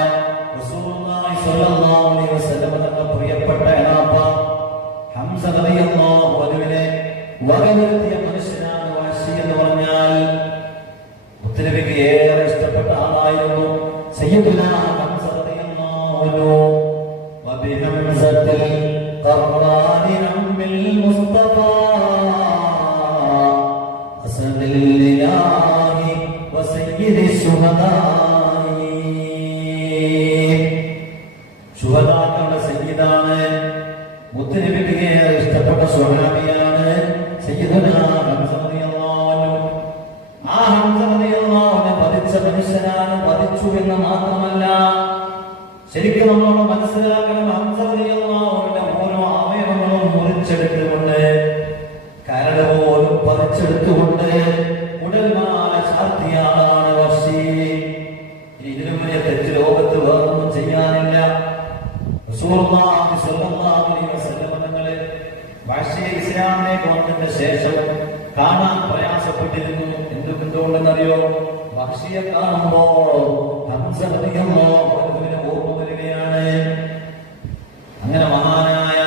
റസൂലുള്ളാഹി സ്വല്ലല്ലാഹു അലൈഹി വസല്ലം തങ്ങളുടെ പ്രിയപ്പെട്ട എളാപ്പ ഹംസ റളിയല്ലാഹു അൻഹുവിനെ വകനിർത്തിയ മനുഷ്യനാണ് വഹ്ശി എന്ന് പറഞ്ഞാൽ. മുത്തനബിക്ക് ഏറെ ഇഷ്ടപ്പെട്ട ആളായിരുന്നു സയ്യിദുനാ ഹംസ റളിയല്ലാഹു അൻഹു. വബിഹംസത്തിൽ ഖർറാനി അമ്മിൽ മുസ്തഫാ അസദില്ലാഹി വസയ്യിദി ശുഹദാഇ. ശുഹദാക്കളുടെ സയ്യിദാണ്. മുത്തനബിക്ക് ഏറെ ഇഷ്ടപ്പെട്ട സ്വഹാബിയാണ് സയ്യിദുനാ ഹംസ റളിയല്ലാഹു അൻഹു. ആ ഹംസ റളിയല്ലാഹു അൻഹു വധിച്ച മനുഷ്യനാണ്. വധിച്ചു എന്ന് മാത്രമല്ല, ശരിക്കും നമ്മളോട് മനസ്സിലാക്കണം, ഹംസ റളിയല്ലാഹു അൻഹുവിന്റെ ഓരോ അവയവങ്ങളും മുറിച്ചെടുത്തുകൊണ്ട്, കരട് പോലും പറിച്ചെടുത്തുകൊണ്ട് ഉടൽമാല ചാർത്തിയ ആളാണ് വഹ്ശി. ഇതിനു വലിയ തെറ്റ് ലോകത്ത് വേറൊന്നും ചെയ്യാനില്ല. റസൂലുള്ളാഹി സ്വല്ലല്ലാഹു അലൈഹി വസല്ലം തങ്ങളെ വഹ്ശി ഇസ്ലാമിലേക്ക് വന്നതിന് ശേഷം കാണാൻ പ്രയാസപ്പെട്ടിരുന്നു. എന്തുകൊണ്ടെന്നറിയോ? വഹ്ശിയെ കാണുമ്പോൾ ഹംസ റളിയല്ലാഹു അൻഹുവിനെ ഓർമ്മ വരികയാണ്. അങ്ങനെ മഹാനായ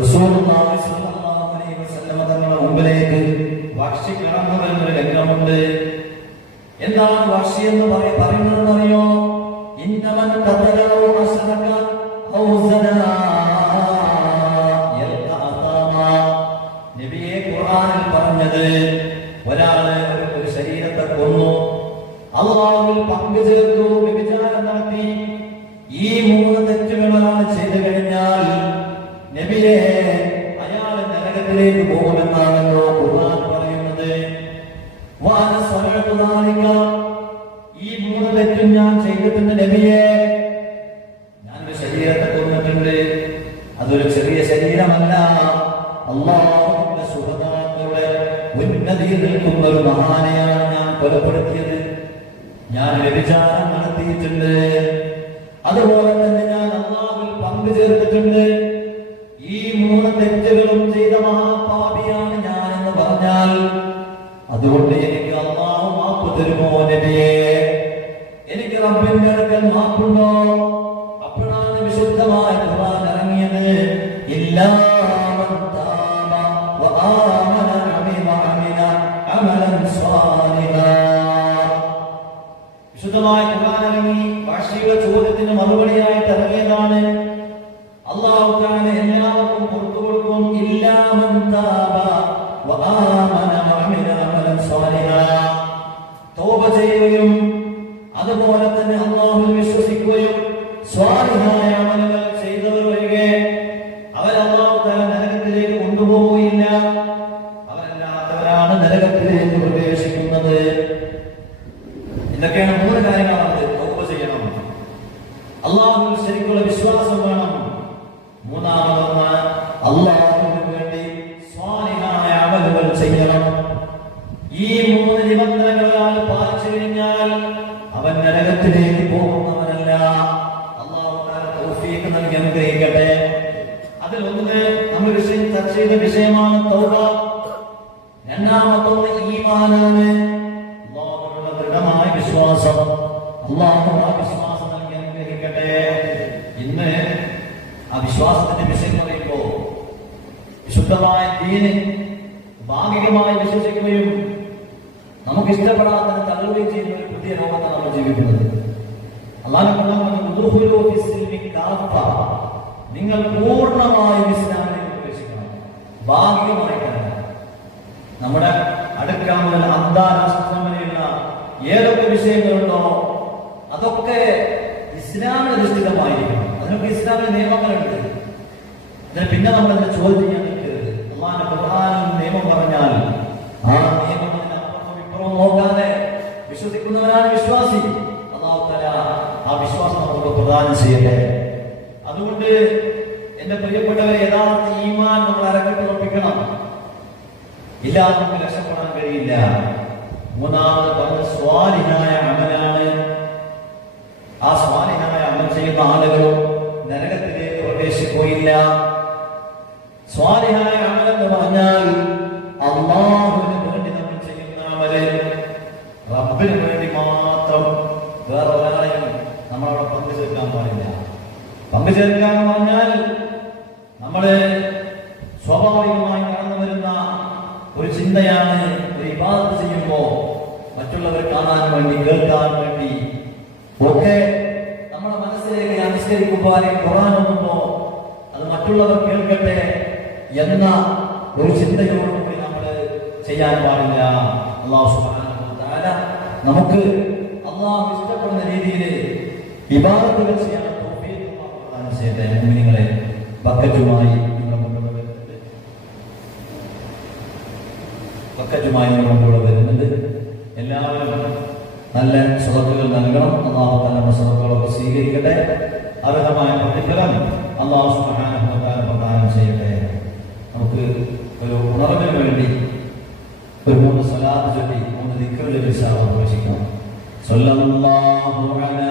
റസൂലുള്ളാഹി സ്വല്ലല്ലാഹു അലൈഹി വസല്ലം തങ്ങളുടെ മുമ്പിലേക്ക് വഹ്ശി കടന്നു വരുന്നൊരു രംഗമുണ്ട്. എന്താണ് വഹ്ശി എന്ന് പറയുന്നതെന്നറിയോ? ഇന്നമൻ ഖതലഹു അശ്റക ഔ സനാ യൽഖ അതാമാ. നബിയെ ഖുർആനിൽ പറഞ്ഞത്, ഒരാള് ഒരു ശരീരത്തെ കൊന്നു, അല്ലാഹുവിൽ പങ്കു ചേർത്തു, വ്യഭിചാരം നടത്തി, ഈ 3 തെറ്റുകൾ ഒരാൾ ചെയ്തു കഴിഞ്ഞാൽ നബിയെ അയാൾ നരകത്തിലേക്ക് പോകുമെന്നാണല്ലോ ഖുർആൻ പറയുന്നത്. വാന സറഅതു ദാലിക, ഈ 3 തെറ്റും ഞാൻ ചെയ്തിട്ടുണ്ട് നബിയെ. ഞാനൊരു ശരീരത്തെ കൊന്നിട്ടുണ്ട്. അതൊരു ചെറിയ ശരീരമല്ല. അല്ലാഹുവിന്റെ സുഹദാക്കളുടെ ഉന്നതിയിൽ നിൽക്കുന്ന ഒരു മഹാനെയാണ് ഞാൻ കൊലപ്പെടുത്തിയത്. ഞാൻ വ്യഭിചാരം നടത്തിയിട്ടുണ്ട്. അതുപോലെ തന്നെ ഞാൻ അല്ലാഹുവിൽ പങ്കു ചേർത്തിട്ടുണ്ട്. ഈ 3 തെറ്റുകളും ചെയ്ത മഹാപാപിയാണ് ഞാൻ എന്ന് പറഞ്ഞാൽ, അതുകൊണ്ട് എനിക്ക് അല്ലാഹു മാപ്പ് തരുമോ നബിയേ? എനിക്ക് റബ്ബിന്റെ അടുക്കൽ മാപ്പുണ്ടോ? അപ്പോഴാണ് വിശുദ്ധമായ ഖുർആൻ ഇറങ്ങിയത്. ഇല്ലാ മൻ താബ വആമന വഅമില അമലൻ സ്വാലിഹാ. വിശുദ്ധമായ ഖുർആൻ ഇറങ്ങി വഹ്ശിയുടെ ചോദ്യത്തിന് മറുപടിയായിട്ട് ഇറങ്ങിയതാണ്. അല്ലാഹു തആല എല്ലാവർക്കും പുറത്തു കൊടുക്കും. ഇല്ലാ മൻ താബ വആമന വഅമില അമലൻ സ്വാലിഹാ. തൗബ ചെയ്യുകയും അതുപോലെ തന്നെ അല്ലാഹുവിൽ വിശ്വസിക്കുകയും സ്വാലിഹായ അമലുകൾ ചെയ്തവർ ഒഴികെ അവർ അല്ലാഹു തആല നരകത്തിലേക്ക് കൊണ്ടുപോവുകയില്ല. അവരല്ലാത്തവരാണ് നരകത്തിലേക്ക് പ്രവേശിക്കുന്നത്. ഇതൊക്കെയാണ് 3 കാര്യങ്ങളാണ്. വിഷയമാണ് തൗബ. രണ്ടാമത്തെ ഈമാനാണ്, അല്ലാഹുവിലുള്ള ദൃഢമായ വിശ്വാസം. അല്ലാഹു ആ വിശ്വാസം നൽകി അനുഗ്രഹിക്കട്ടെ. ഇന്ന് ആ വിശ്വാസത്തിന്റെ വിഷയം പറയുമ്പോ വിശുദ്ധമായ ദീന് ഭാഗികമായി വിശ്വസിക്കുകയും നമുക്ക് ഇഷ്ടപ്പെടാത്ത തള്ളുകയും ചെയ്യുന്ന ഒരു പുതിയ ലോകത്താണ് നമ്മൾ ജീവിക്കുന്നത്. നിങ്ങൾ പൂർണ്ണമായും ഇസ്ലാമിലേക്ക് പ്രവേശിക്കണം. ഭാഗികമായിട്ടല്ല. നമ്മുടെ അടുക്ക മുതൽ അന്താരാഷ്ട്രം വരെയുള്ള ഏതൊക്കെ വിഷയങ്ങളുണ്ടോ അതൊക്കെ ഇസ്ലാമിന് അധിഷ്ഠിതമായിരിക്കണം. അതിനൊക്കെ ഇസ്ലാമിന്റെ നിയമങ്ങളുണ്ട്. അതിന് പിന്നെ നമ്മൾ അതിനെ ചോദ്യം ചെയ്യാൻ നിൽക്കരുത്. അല്ലാഹുവിന്റെ ഖുർആനിൽ നിയമം പറഞ്ഞാൽ ആ നിയമം അതിനപ്പുറം ഇപ്പുറം നോക്കാതെ വിശ്വസിക്കുന്നവരാണ് വിശ്വാസി. അല്ലാഹു തആല ആ വിശ്വാസം നമുക്ക് പ്രദാനം ചെയ്യട്ടെ. അതുകൊണ്ട് എന്റെ പ്രിയപ്പെട്ടവരെ, യഥാർത്ഥ ഈമാൻ നമ്മൾ അരക്കിട്ടുറപ്പിക്കണം. ഇല്ലാതെ നമുക്ക് രക്ഷപ്പെടാൻ കഴിയില്ല. മൂന്നാമത് പറഞ്ഞ സ്വാലിഹായ അമലാണ്. ആ സ്വാലിഹായ അമൽ ചെയ്യുന്ന ആളുകളും നരകത്തിലേക്ക് പ്രവേശിക്കുകയില്ല. സ്വാലിഹായ അമൽ എന്ന് പറഞ്ഞാൽ അല്ലാഹുവിന് വേണ്ടി നമ്മൾ ചെയ്യുന്ന അമല്, റബ്ബിന് വേണ്ടി മാത്രം. വേറെ ഒരാളെയും നമ്മളവിടെ പങ്കുചേർക്കാൻ പാടില്ല. പങ്കുചേർക്കുക എന്ന് പറഞ്ഞാൽ നമ്മള് സ്വാഭാവികമായി കടന്നു വരുന്ന ഒരു ചിന്തയാണ്. ഒരു ഇബാദത്ത് ചെയ്യുമ്പോ മറ്റുള്ളവർ കാണാൻ വേണ്ടി, കേൾക്കാൻ വേണ്ടി ഒക്കെ നമ്മുടെ മനസ്സിലേക്ക് അനുസ്കരിക്കുമ്പോ അല്ലെങ്കിൽ ഖുർആൻ ഓതുമ്പോ അത് മറ്റുള്ളവർ കേൾക്കട്ടെ എന്ന ഒരു ചിന്തയോടുകൂടി നമ്മൾ ചെയ്യാൻ പാടില്ല. അല്ലാഹു സുബ്ഹാനഹു വ തആല നമുക്ക് അല്ലാഹു ഇഷ്ടപ്പെടുന്ന രീതിയിൽ ഇബാദത്തുകൾ ചെയ്യാൻ തൗഫീഖ് പ്രദാനം ചെയ്യട്ടെ. മുഅ്മിനീങ്ങളെ, ബക്കറ്റുമായി നമ്മുടെ വരുന്നുണ്ട്. എല്ലാവരും നല്ല സ്വതകൾ നൽകണം. അല്ലാഹു തആല നമ്മുടെ സ്വതകളൊക്കെ സ്വീകരിക്കട്ടെ. അർഹമായ പ്രതിഫലം അല്ലാഹു സുബ്ഹാനഹു വ തആല പ്രദാനം ചെയ്യട്ടെ. നമുക്ക് ഒരു ഉണർവിന് വേണ്ടി ഒരു 3 സ്വലാത്ത് ചൊല്ലി 3 ദിക്റുകൾ പ്രവേശിക്കാം. സ്വല്ലല്ലാഹു അലാ